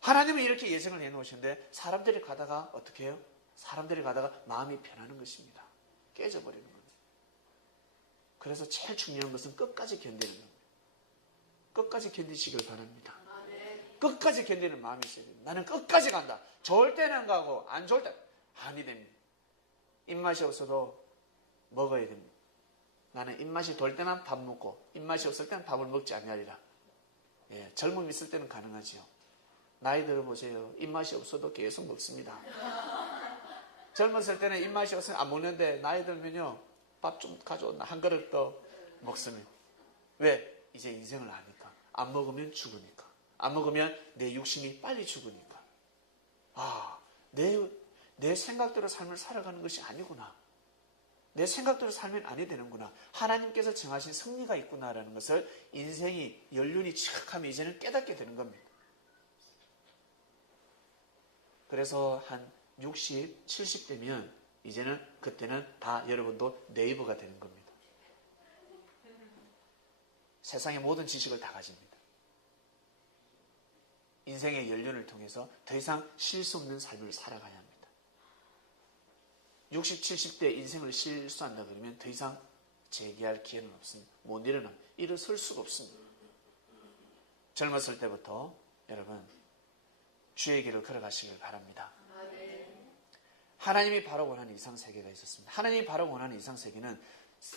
하나님은 이렇게 예정을 해놓으셨는데 사람들이 가다가 어떻게 해요? 사람들이 가다가 마음이 변하는 것입니다. 깨져버리는 겁니다. 그래서 제일 중요한 것은 끝까지 견디는 겁니다. 끝까지 견디시길 바랍니다. 끝까지 견디는 마음이 있어야 됩니다. 나는 끝까지 간다. 좋을 때는 안 가고 안 좋을 때 아니 됩니다. 입맛이 없어도 먹어야 됩니다. 나는 입맛이 돌 때만 밥 먹고 입맛이 없을 때는 밥을 먹지 않으리라. 예, 젊음이 있을 때는 가능하지요. 나이 들어보세요. 입맛이 없어도 계속 먹습니다. 젊었을 때는 입맛이 없으면 안 먹는데 나이 들면요, 밥 좀 가져온다 한 그릇 더 먹습니다. 왜? 이제 인생을 아니까. 안 먹으면 죽으니까. 안 먹으면 내 육신이 빨리 죽으니까. 아, 내 생각대로 삶을 살아가는 것이 아니구나. 내 생각대로 살면 아니 되는구나. 하나님께서 정하신 승리가 있구나라는 것을 인생이 연륜이 지각하면 이제는 깨닫게 되는 겁니다. 그래서 한 60, 70 되면 이제는 그때는 다 여러분도 네이버가 되는 겁니다. 세상의 모든 지식을 다 가집니다. 인생의 연륜을 통해서 더 이상 실수 없는 삶을 살아가야 합니다. 60, 70대 인생을 실수한다 그러면 더 이상 재기할 기회는 없습니다. 못 일어납니다. 일어설 수가 없습니다. 젊었을 때부터 여러분 주의 길을 걸어가시길 바랍니다. 하나님이 바로 원하는 이상세계가 있었습니다. 하나님이 바로 원하는 이상세계는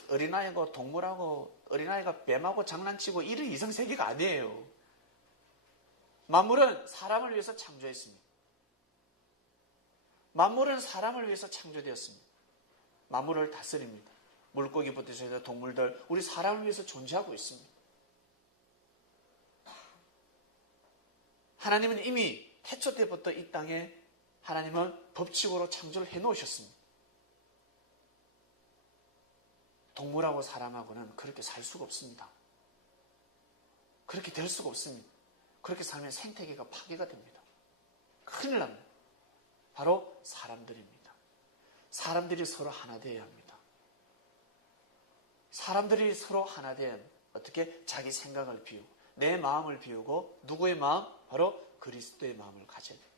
어린아이하고 동물하고 어린아이가 뱀하고 장난치고 이런 이상세계가 아니에요. 만물은 사람을 위해서 창조했습니다. 만물은 사람을 위해서 창조되었습니다. 만물을 다스립니다. 물고기부터 해서 동물들, 우리 사람을 위해서 존재하고 있습니다. 하나님은 이미 태초 때부터 이 땅에 하나님은 법칙으로 창조를 해놓으셨습니다. 동물하고 사람하고는 그렇게 살 수가 없습니다. 그렇게 될 수가 없습니다. 그렇게 살면 생태계가 파괴가 됩니다. 큰일 납니다. 바로 사람들입니다. 사람들이 서로 하나 되어야 합니다. 사람들이 서로 하나 되어야 합니다. 어떻게? 자기 생각을 비우고 내 마음을 비우고 누구의 마음? 바로 그리스도의 마음을 가져야 됩니다.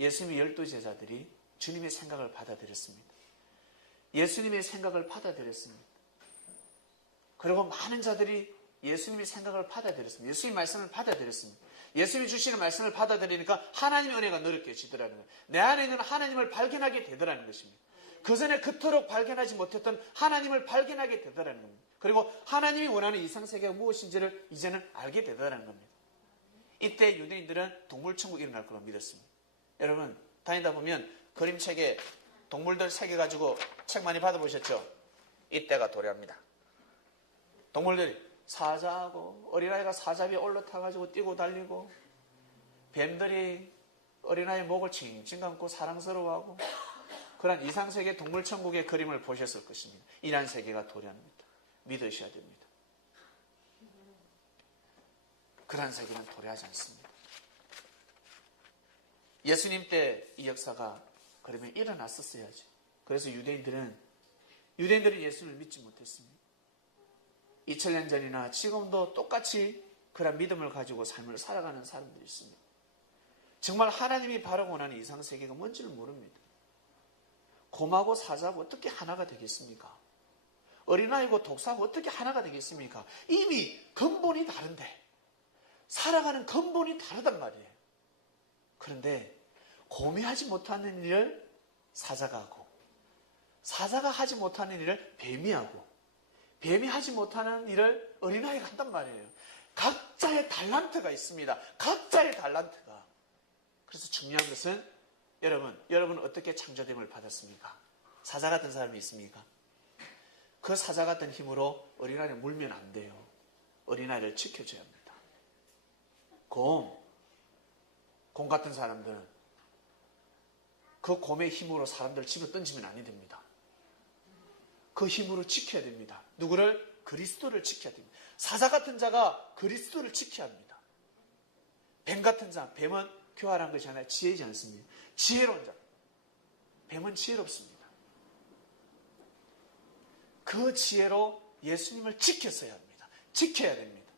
예수님의 12제자들이 주님의 생각을 받아들였습니다. 예수님의 생각을 받아들였습니다. 그리고 많은 자들이 예수님의 생각을 받아들였습니다. 예수님의 말씀을 받아들였습니다. 예수님이 주시는 말씀을 받아들이니까 하나님의 은혜가 느껴지더라는 거예요. 내 안에 있는 하나님을 발견하게 되더라는 것입니다. 그 전에 그토록 발견하지 못했던 하나님을 발견하게 되더라는 겁니다. 그리고 하나님이 원하는 이상세계가 무엇인지를 이제는 알게 되더라는 겁니다. 이때 유대인들은 동물천국이 일어날 거라고 믿었습니다. 여러분 다니다 보면 그림책에 동물들 새겨 가지고 책 많이 받아보셨죠? 이때가 도래합니다. 동물들이 사자하고 어린아이가 사자 위에 올라타가지고 뛰고 달리고 뱀들이 어린아이의 목을 칭칭 감고 사랑스러워하고 그런 이상세계 동물천국의 그림을 보셨을 것입니다. 이런 세계가 도래합니다. 믿으셔야 됩니다. 그런 세계는 도래하지 않습니다. 예수님 때 이 역사가 그러면 일어났었어야죠. 그래서 유대인들은 예수를 믿지 못했습니다. 2000년 전이나 지금도 똑같이 그런 믿음을 가지고 삶을 살아가는 사람들이 있습니다. 정말 하나님이 바로 원하는 이상세계가 뭔지를 모릅니다. 곰하고 사자하고 어떻게 하나가 되겠습니까? 어린아이고 독사고 어떻게 하나가 되겠습니까? 이미 근본이 다른데, 살아가는 근본이 다르단 말이에요. 그런데 고매하지 못하는 일을 사자가 하고, 사자가 하지 못하는 일을 뱀이 하고, 뱀이 하지 못하는 일을 어린아이가 한단 말이에요. 각자의 달란트가 있습니다. 각자의 달란트가. 그래서 중요한 것은 여러분은 어떻게 창조됨을 받았습니까? 사자 같은 사람이 있습니까? 그 사자 같은 힘으로 어린아이를 물면 안 돼요. 어린아이를 지켜줘야 합니다. 곰 같은 사람들은 그 곰의 힘으로 사람들을 집어 던지면 아니 됩니다. 그 힘으로 지켜야 됩니다. 누구를? 그리스도를 지켜야 됩니다. 사자 같은 자가 그리스도를 지켜야 합니다. 뱀 같은 자, 뱀은 교활한 것이 아니라 지혜지 않습니다. 지혜로운 자. 뱀은 지혜롭습니다. 그 지혜로 예수님을 지켰어야 합니다. 지켜야 됩니다.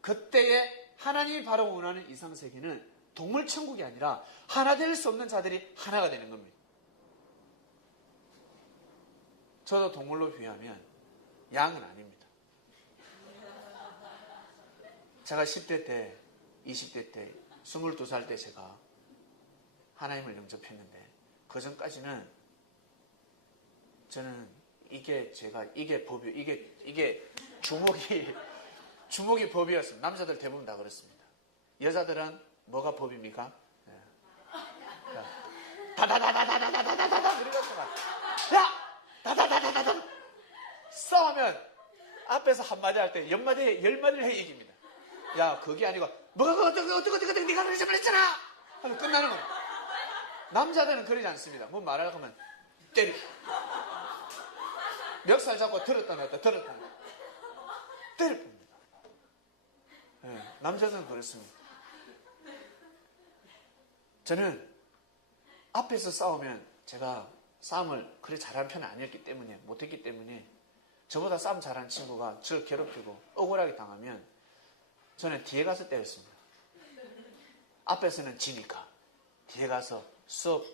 그때에 하나님이 바로 원하는 이상세계는 동물천국이 아니라 하나 될 수 없는 자들이 하나가 되는 겁니다. 저도 동물로 비유하면 양은 아닙니다. 제가 10대 때, 20대 때, 22살 때 제가 하나님을 영접했는데, 그 전까지는 저는 이게 주먹이 법이었습니다. 남자들 대부분 다 그렇습니다. 여자들은 뭐가 법입니까? 다다다다다다다다다다 그래가지고 야! 다다다다다다 싸우면 앞에서 한마디 할 때 옆마디에 10마디를 해 이깁니다. 야, 그게 아니고 뭐가 어떻게 네가 그러지 말했잖아 하면 끝나는 겁니다. 남자들은 그러지 않습니다. 뭐 말하려고 하면 때리 멱살 잡고 들었다 놨다 때릴 겁니다. 네, 남자들은 그렇습니다. 저는 앞에서 싸우면 제가 싸움을 그리 잘하는 편은 아니었기 때문에, 못했기 때문에, 저보다 싸움 잘하는 친구가 저를 괴롭히고 억울하게 당하면 저는 뒤에 가서 때렸습니다. 앞에서는 지니까 뒤에 가서 수업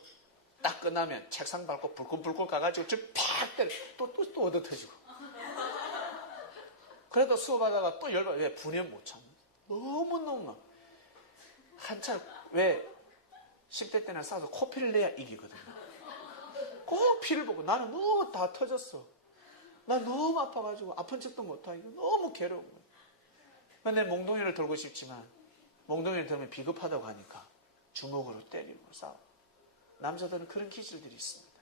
딱 끝나면 책상 밟고 불끈불끈 가가지고 저 팍 때려 또 얻어 터지고. 그래도 수업하다가 또 열받아. 왜? 분연 못 참아. 너무너무 한참. 왜? 10대 때나 싸워서 코피를 내야 이기거든요. 꼭 피를 보고 나는 너무 다 터졌어. 나 너무 아파가지고 아픈 척도 못하고 너무 괴로운 거예요. 근데 몽둥이를 들고 싶지만 몽둥이를 들면 비겁하다고 하니까 주먹으로 때리고 싸워. 남자들은 그런 기질들이 있습니다.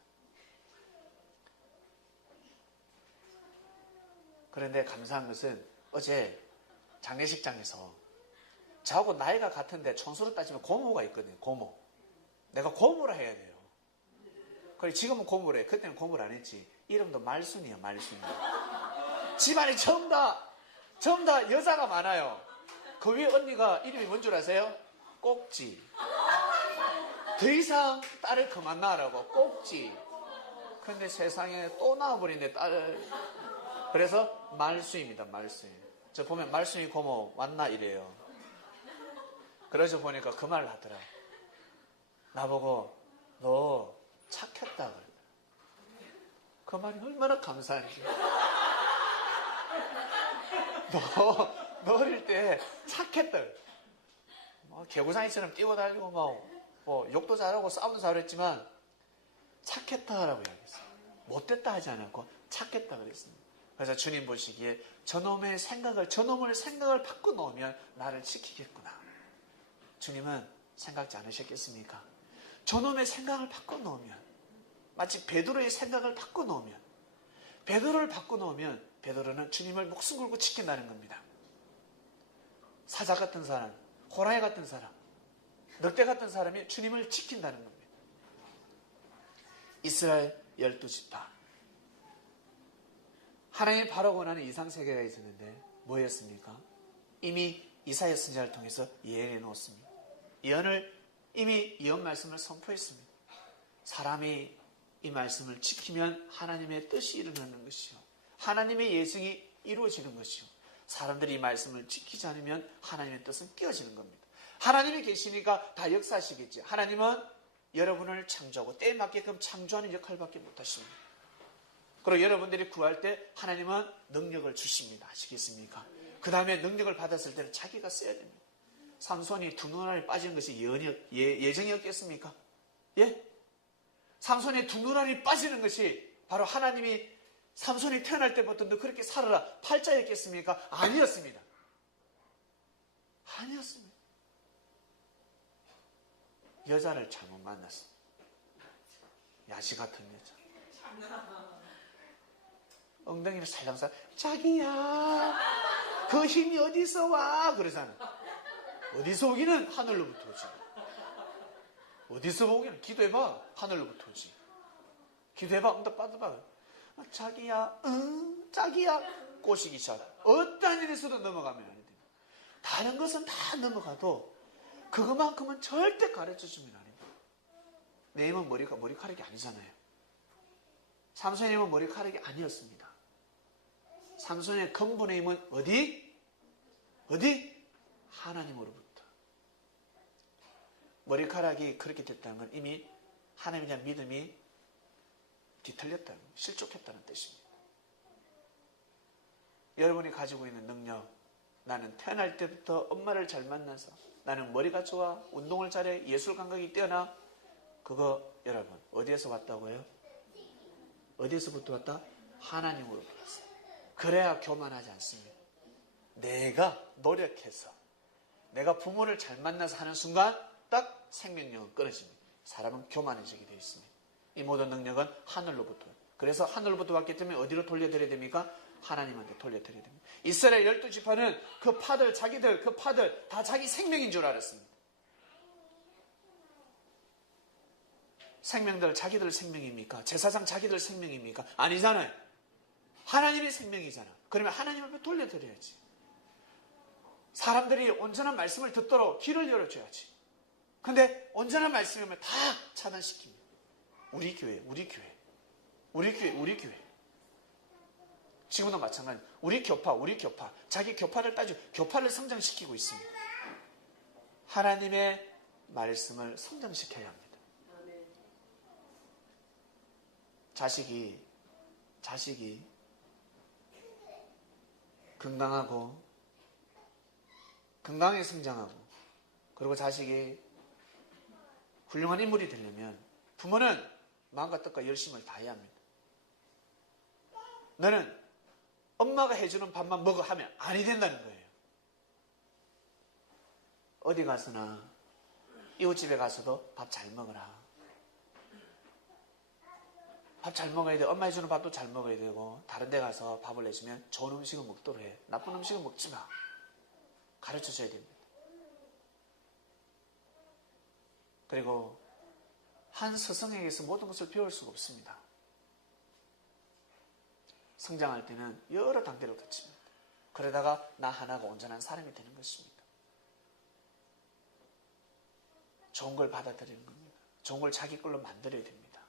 그런데 감사한 것은 어제 장례식장에서 저하고 나이가 같은데 촌수로 따지면 고모가 있거든요. 고모. 내가 고모라 해야 돼요. 그래 지금은 고모를 해. 그때는 고모를 안 했지. 이름도 말순이야. 말순이. 집안에 전부 다 여자가 많아요. 그 위에 언니가 이름이 뭔 줄 아세요? 꼭지. 더 이상 딸을 그만 낳으라고. 꼭지. 그런데 세상에 또 낳아버린대 딸을. 그래서 말순입니다. 말순. 저 보면 말순이 고모 왔나 이래요. 그래서 보니까 그 말을 하더라. 나보고 너 착했다 그래. 그 말이 얼마나 감사한지. 너 어릴 때 착했다. 뭐 개구상이처럼 뛰어다니고 뭐 욕도 잘하고 싸움도 잘했지만 착했다라고 이야기했어요. 못됐다 하지 않았고 착했다 그랬습니다. 그래서 주님 보시기에 저놈을 생각을 바꿔놓으면 나를 지키겠구나. 주님은 생각지 않으셨겠습니까? 저놈의 생각을 바꿔놓으면, 마치 베드로의 생각을 바꿔놓으면, 베드로를 바꿔놓으면 베드로는 주님을 목숨 걸고 지킨다는 겁니다. 사자 같은 사람, 호랑이 같은 사람, 늑대 같은 사람이 주님을 지킨다는 겁니다. 이스라엘 12지파. 하나님이 바로 원하는 이상세계가 있었는데 뭐였습니까? 이미 이사야 선지자를 통해서 예언해 놓았습니다. 이미 예언 말씀을 선포했습니다. 사람이 이 말씀을 지키면 하나님의 뜻이 일어나는 것이요, 하나님의 예정이 이루어지는 것이요, 사람들이 이 말씀을 지키지 않으면 하나님의 뜻은 깨어지는 겁니다. 하나님이 계시니까 다 역사하시겠지. 하나님은 여러분을 창조하고 때에 맞게끔 창조하는 역할밖에 못하십니다. 그리고 여러분들이 구할 때 하나님은 능력을 주십니다. 아시겠습니까? 그 다음에 능력을 받았을 때는 자기가 써야 됩니다. 삼손이 두 눈알이 빠지는 것이 예정이었겠습니까? 예? 삼손의 두 눈알이 빠지는 것이 바로 하나님이 삼손이 태어날 때부터 너 그렇게 살아라 팔자였겠습니까? 아니었습니다. 아니었습니다. 여자를 잘못 만났어. 야시 같은 여자. 엉덩이를 살랑살랑 자기야 그 힘이 어디서 와? 그러잖아. 어디서 오기는 하늘로부터 오지. 어디서 오기는 기도해봐. 하늘로부터 오지. 기도해봐. 응답 받아봐. 자기야 자기야 꼬시기 시작. 어떤 일에서도 넘어가면 안 됩니다. 다른 것은 다 넘어가도 그것만큼은 절대 가르쳐주면 안 됩니다. 내 힘은 머리카락이 아니잖아요. 삼손의 힘은 머리카락이 아니었습니다. 삼손의 근본의 힘은 어디? 하나님으로부터. 머리카락이 그렇게 됐다는 건 이미 하나님에 대한 믿음이 뒤틀렸다는, 실족했다는 뜻입니다. 여러분이 가지고 있는 능력, 나는 태어날 때부터 엄마를 잘 만나서 나는 머리가 좋아, 운동을 잘해, 예술 감각이 뛰어나. 그거 여러분 어디에서 왔다고요? 어디에서부터 왔다? 하나님으로부터 왔어요. 그래야 교만하지 않습니다. 내가 노력해서 내가 부모를 잘 만나서 하는 순간 딱 생명력은 끊어집니다. 사람은 교만해지게 되어 있습니다. 이 모든 능력은 하늘로부터. 그래서 하늘로부터 왔기 때문에 어디로 돌려드려야 됩니까? 하나님한테 돌려드려야 됩니다. 이스라엘 12지파는 그 파들 다 자기 생명인 줄 알았습니다. 생명들 자기들 생명입니까? 제사장 자기들 생명입니까? 아니잖아요. 하나님의 생명이잖아. 그러면 하나님 앞에 돌려드려야지. 사람들이 온전한 말씀을 듣도록 길을 열어줘야지. 근데 온전한 말씀이면 다 차단시킵니다. 우리 교회. 지금도 마찬가지입니다. 우리 교파. 자기 교파를 따지고 교파를 성장시키고 있습니다. 하나님의 말씀을 성장시켜야 합니다. 자식이 건강하게 성장하고 그리고 자식이 훌륭한 인물이 되려면 부모는 마음과 뜻과 열심을 다해야 합니다. 너는 엄마가 해주는 밥만 먹어 하면 아니 된다는 거예요. 어디 가서나 이웃집에 가서도 밥 잘 먹어라. 밥 잘 먹어야 돼. 엄마 해주는 밥도 잘 먹어야 되고 다른 데 가서 밥을 내주면 좋은 음식을 먹도록 해. 나쁜 음식은 먹지 마. 가르쳐줘야 됩니다. 그리고 한 스승에게서 모든 것을 배울 수가 없습니다. 성장할 때는 여러 단계로 거칩니다. 그러다가 나 하나가 온전한 사람이 되는 것입니다. 좋은 걸 받아들이는 겁니다. 좋은 걸 자기 걸로 만들어야 됩니다.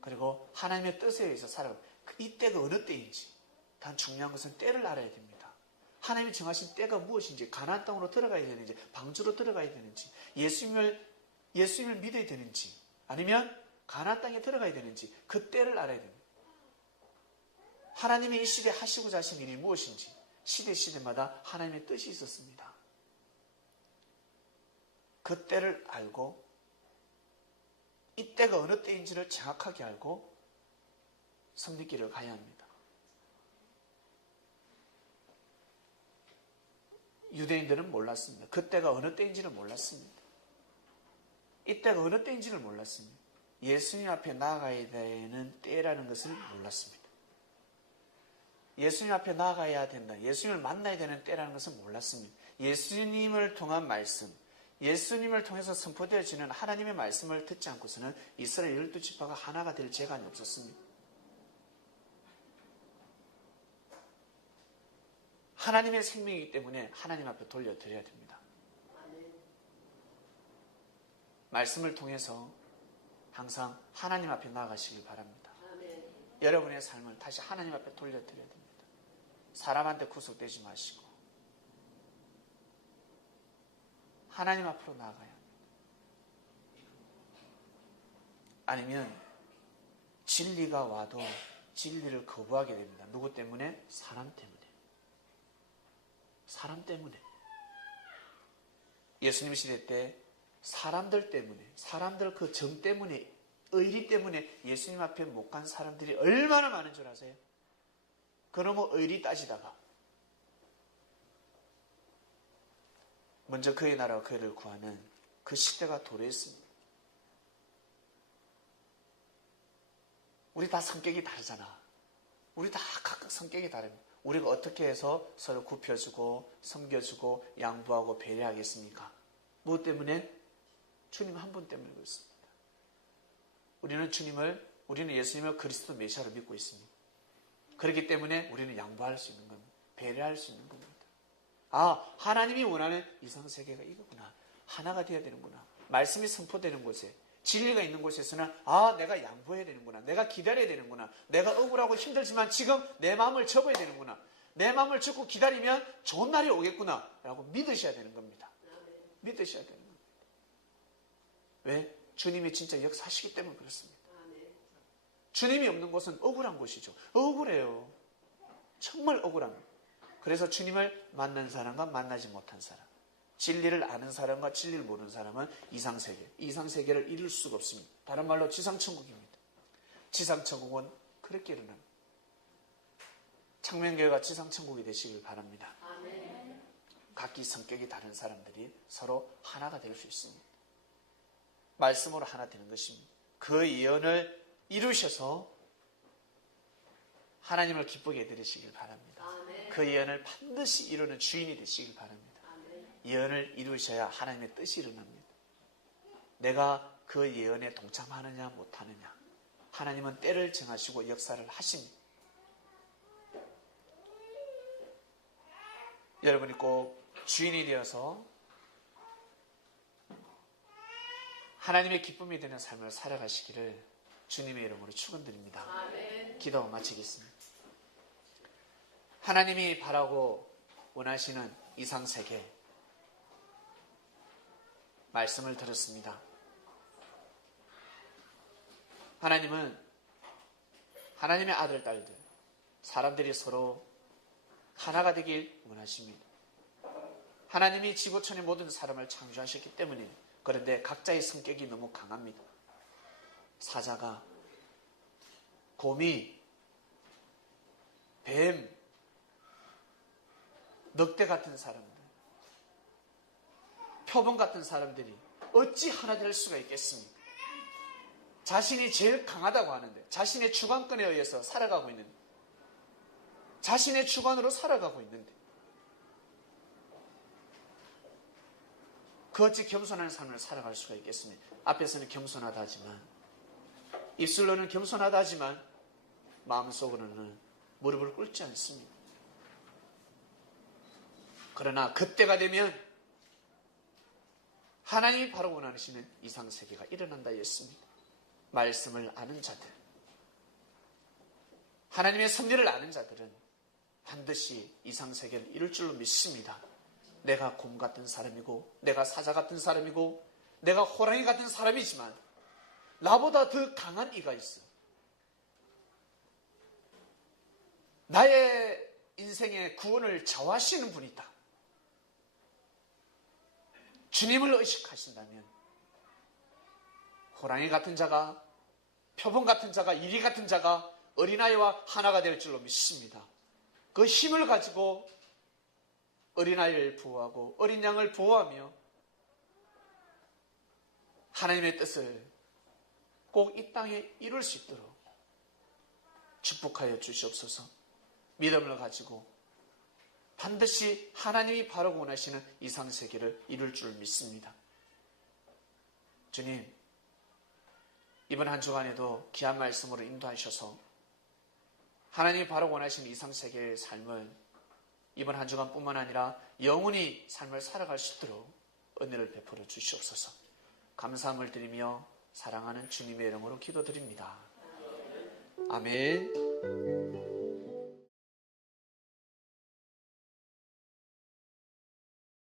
그리고 하나님의 뜻에 의해서 살아가고 이 때가 어느 때인지 단 중요한 것은 때를 알아야 됩니다. 하나님이 정하신 때가 무엇인지 가나안 땅으로 들어가야 되는지 방주로 들어가야 되는지 예수님을 믿어야 되는지 아니면 가나안 땅에 들어가야 되는지 그 때를 알아야 됩니다. 하나님이 이 시대에 하시고자 하신 일이 무엇인지 시대마다 하나님의 뜻이 있었습니다. 그 때를 알고 이 때가 어느 때인지를 정확하게 알고 섬기기를 가야 합니다. 유대인들은 몰랐습니다. 그 때가 어느 때인지를 몰랐습니다. 이 때가 어느 때인지를 몰랐습니다. 예수님 앞에 나아가야 되는 때라는 것을 몰랐습니다. 예수님 앞에 나아가야 된다. 예수님을 만나야 되는 때라는 것을 몰랐습니다. 예수님을 통한 말씀, 예수님을 통해서 선포되어지는 하나님의 말씀을 듣지 않고서는 이스라엘 12지파가 하나가 될 재간이 없었습니다. 하나님의 생명이기 때문에 하나님 앞에 돌려드려야 됩니다. 말씀을 통해서 항상 하나님 앞에 나아가시길 바랍니다. 여러분의 삶을 다시 하나님 앞에 돌려드려야 됩니다. 사람한테 구속되지 마시고 하나님 앞으로 나아가야 합니다. 아니면 진리가 와도 진리를 거부하게 됩니다. 누구 때문에? 사람 때문에. 사람 때문에. 예수님 시대 때 사람들 때문에, 사람들 그 정 때문에, 의리 때문에 예수님 앞에 못 간 사람들이 얼마나 많은 줄 아세요? 그러면 의리 따지다가 먼저 그의 나라와 그를 구하는 그 시대가 도래했습니다. 우리 다 성격이 다르잖아. 우리 다 각각 성격이 다릅니다. 우리가 어떻게 해서 서로 굽혀주고 섬겨주고 양보하고 배려하겠습니까? 무엇 때문에? 주님 한 분 때문에 그렇습니다. 우리는 예수님을 그리스도 메시아로 믿고 있습니다. 그렇기 때문에 우리는 양보할 수 있는 겁니다. 배려할 수 있는 겁니다. 아, 하나님이 원하는 이상세계가 이거구나. 하나가 되어야 되는구나. 말씀이 선포되는 곳에, 진리가 있는 곳에서는 아, 내가 양보해야 되는구나. 내가 기다려야 되는구나. 내가 억울하고 힘들지만 지금 내 마음을 접어야 되는구나. 내 마음을 접고 기다리면 좋은 날이 오겠구나 라고 믿으셔야 되는 겁니다. 믿으셔야 되는 겁니다. 왜? 주님이 진짜 역사하시기 때문에 그렇습니다. 주님이 없는 곳은 억울한 곳이죠. 억울해요. 정말 억울합니다. 그래서 주님을 만난 사람과 만나지 못한 사람, 진리를 아는 사람과 진리를 모르는 사람은 이상세계, 이상세계를 이룰 수가 없습니다. 다른 말로 지상천국입니다. 지상천국은 그렇게 일어납니다. 창명교회가 지상천국이 되시길 바랍니다. 각기 성격이 다른 사람들이 서로 하나가 될 수 있습니다. 말씀으로 하나 되는 것입니다. 그 예언을 이루셔서 하나님을 기쁘게 해드리시길 바랍니다. 그 예언을 반드시 이루는 주인이 되시길 바랍니다. 예언을 이루셔야 하나님의 뜻이 일어납니다. 내가 그 예언에 동참하느냐 못하느냐, 하나님은 때를 정하시고 역사를 하십니다. 여러분이 꼭 주인이 되어서 하나님의 기쁨이 되는 삶을 살아가시기를 주님의 이름으로 축원드립니다. 기도 마치겠습니다. 하나님이 바라고 원하시는 이상세계 말씀을 들었습니다. 하나님은 하나님의 아들, 딸들, 사람들이 서로 하나가 되길 원하십니다. 하나님이 지구촌의 모든 사람을 창조하셨기 때문에, 그런데 각자의 성격이 너무 강합니다. 사자가, 곰이, 뱀, 늑대 같은 사람들, 표범 같은 사람들이 어찌 하나 될 수가 있겠습니까? 자신이 제일 강하다고 하는데, 자신의 주관권에 의해서 살아가고 있는데, 자신의 주관으로 살아가고 있는데, 그 어찌 겸손한 삶을 살아갈 수가 있겠습니까? 앞에서는 겸손하다 하지만, 입술로는 겸손하다 하지만 마음속으로는 무릎을 꿇지 않습니다. 그러나 그때가 되면 하나님이 바로 원하시는 이상세계가 일어난다 했습니다. 말씀을 아는 자들, 하나님의 섭리를 아는 자들은 반드시 이상세계를 이룰 줄로 믿습니다. 내가 곰 같은 사람이고, 내가 사자 같은 사람이고, 내가 호랑이 같은 사람이지만 나보다 더 강한 이가 있어. 나의 인생의 구원을 좌우하시는 분이 있다. 주님을 의식하신다면 호랑이 같은 자가, 표범 같은 자가, 이리 같은 자가 어린아이와 하나가 될 줄로 믿습니다. 그 힘을 가지고 어린아이를 보호하고 어린 양을 보호하며 하나님의 뜻을 꼭 이 땅에 이룰 수 있도록 축복하여 주시옵소서. 믿음을 가지고 반드시 하나님이 바로 원하시는 이상세계를 이룰 줄 믿습니다. 주님, 이번 한 주간에도 귀한 말씀으로 인도하셔서 하나님이 바로 원하시는 이상세계의 삶을 이번 한 주간뿐만 아니라 영원히 삶을 살아갈 수 있도록 은혜를 베풀어 주시옵소서. 감사함을 드리며 사랑하는 주님의 이름으로 기도드립니다. 아멘.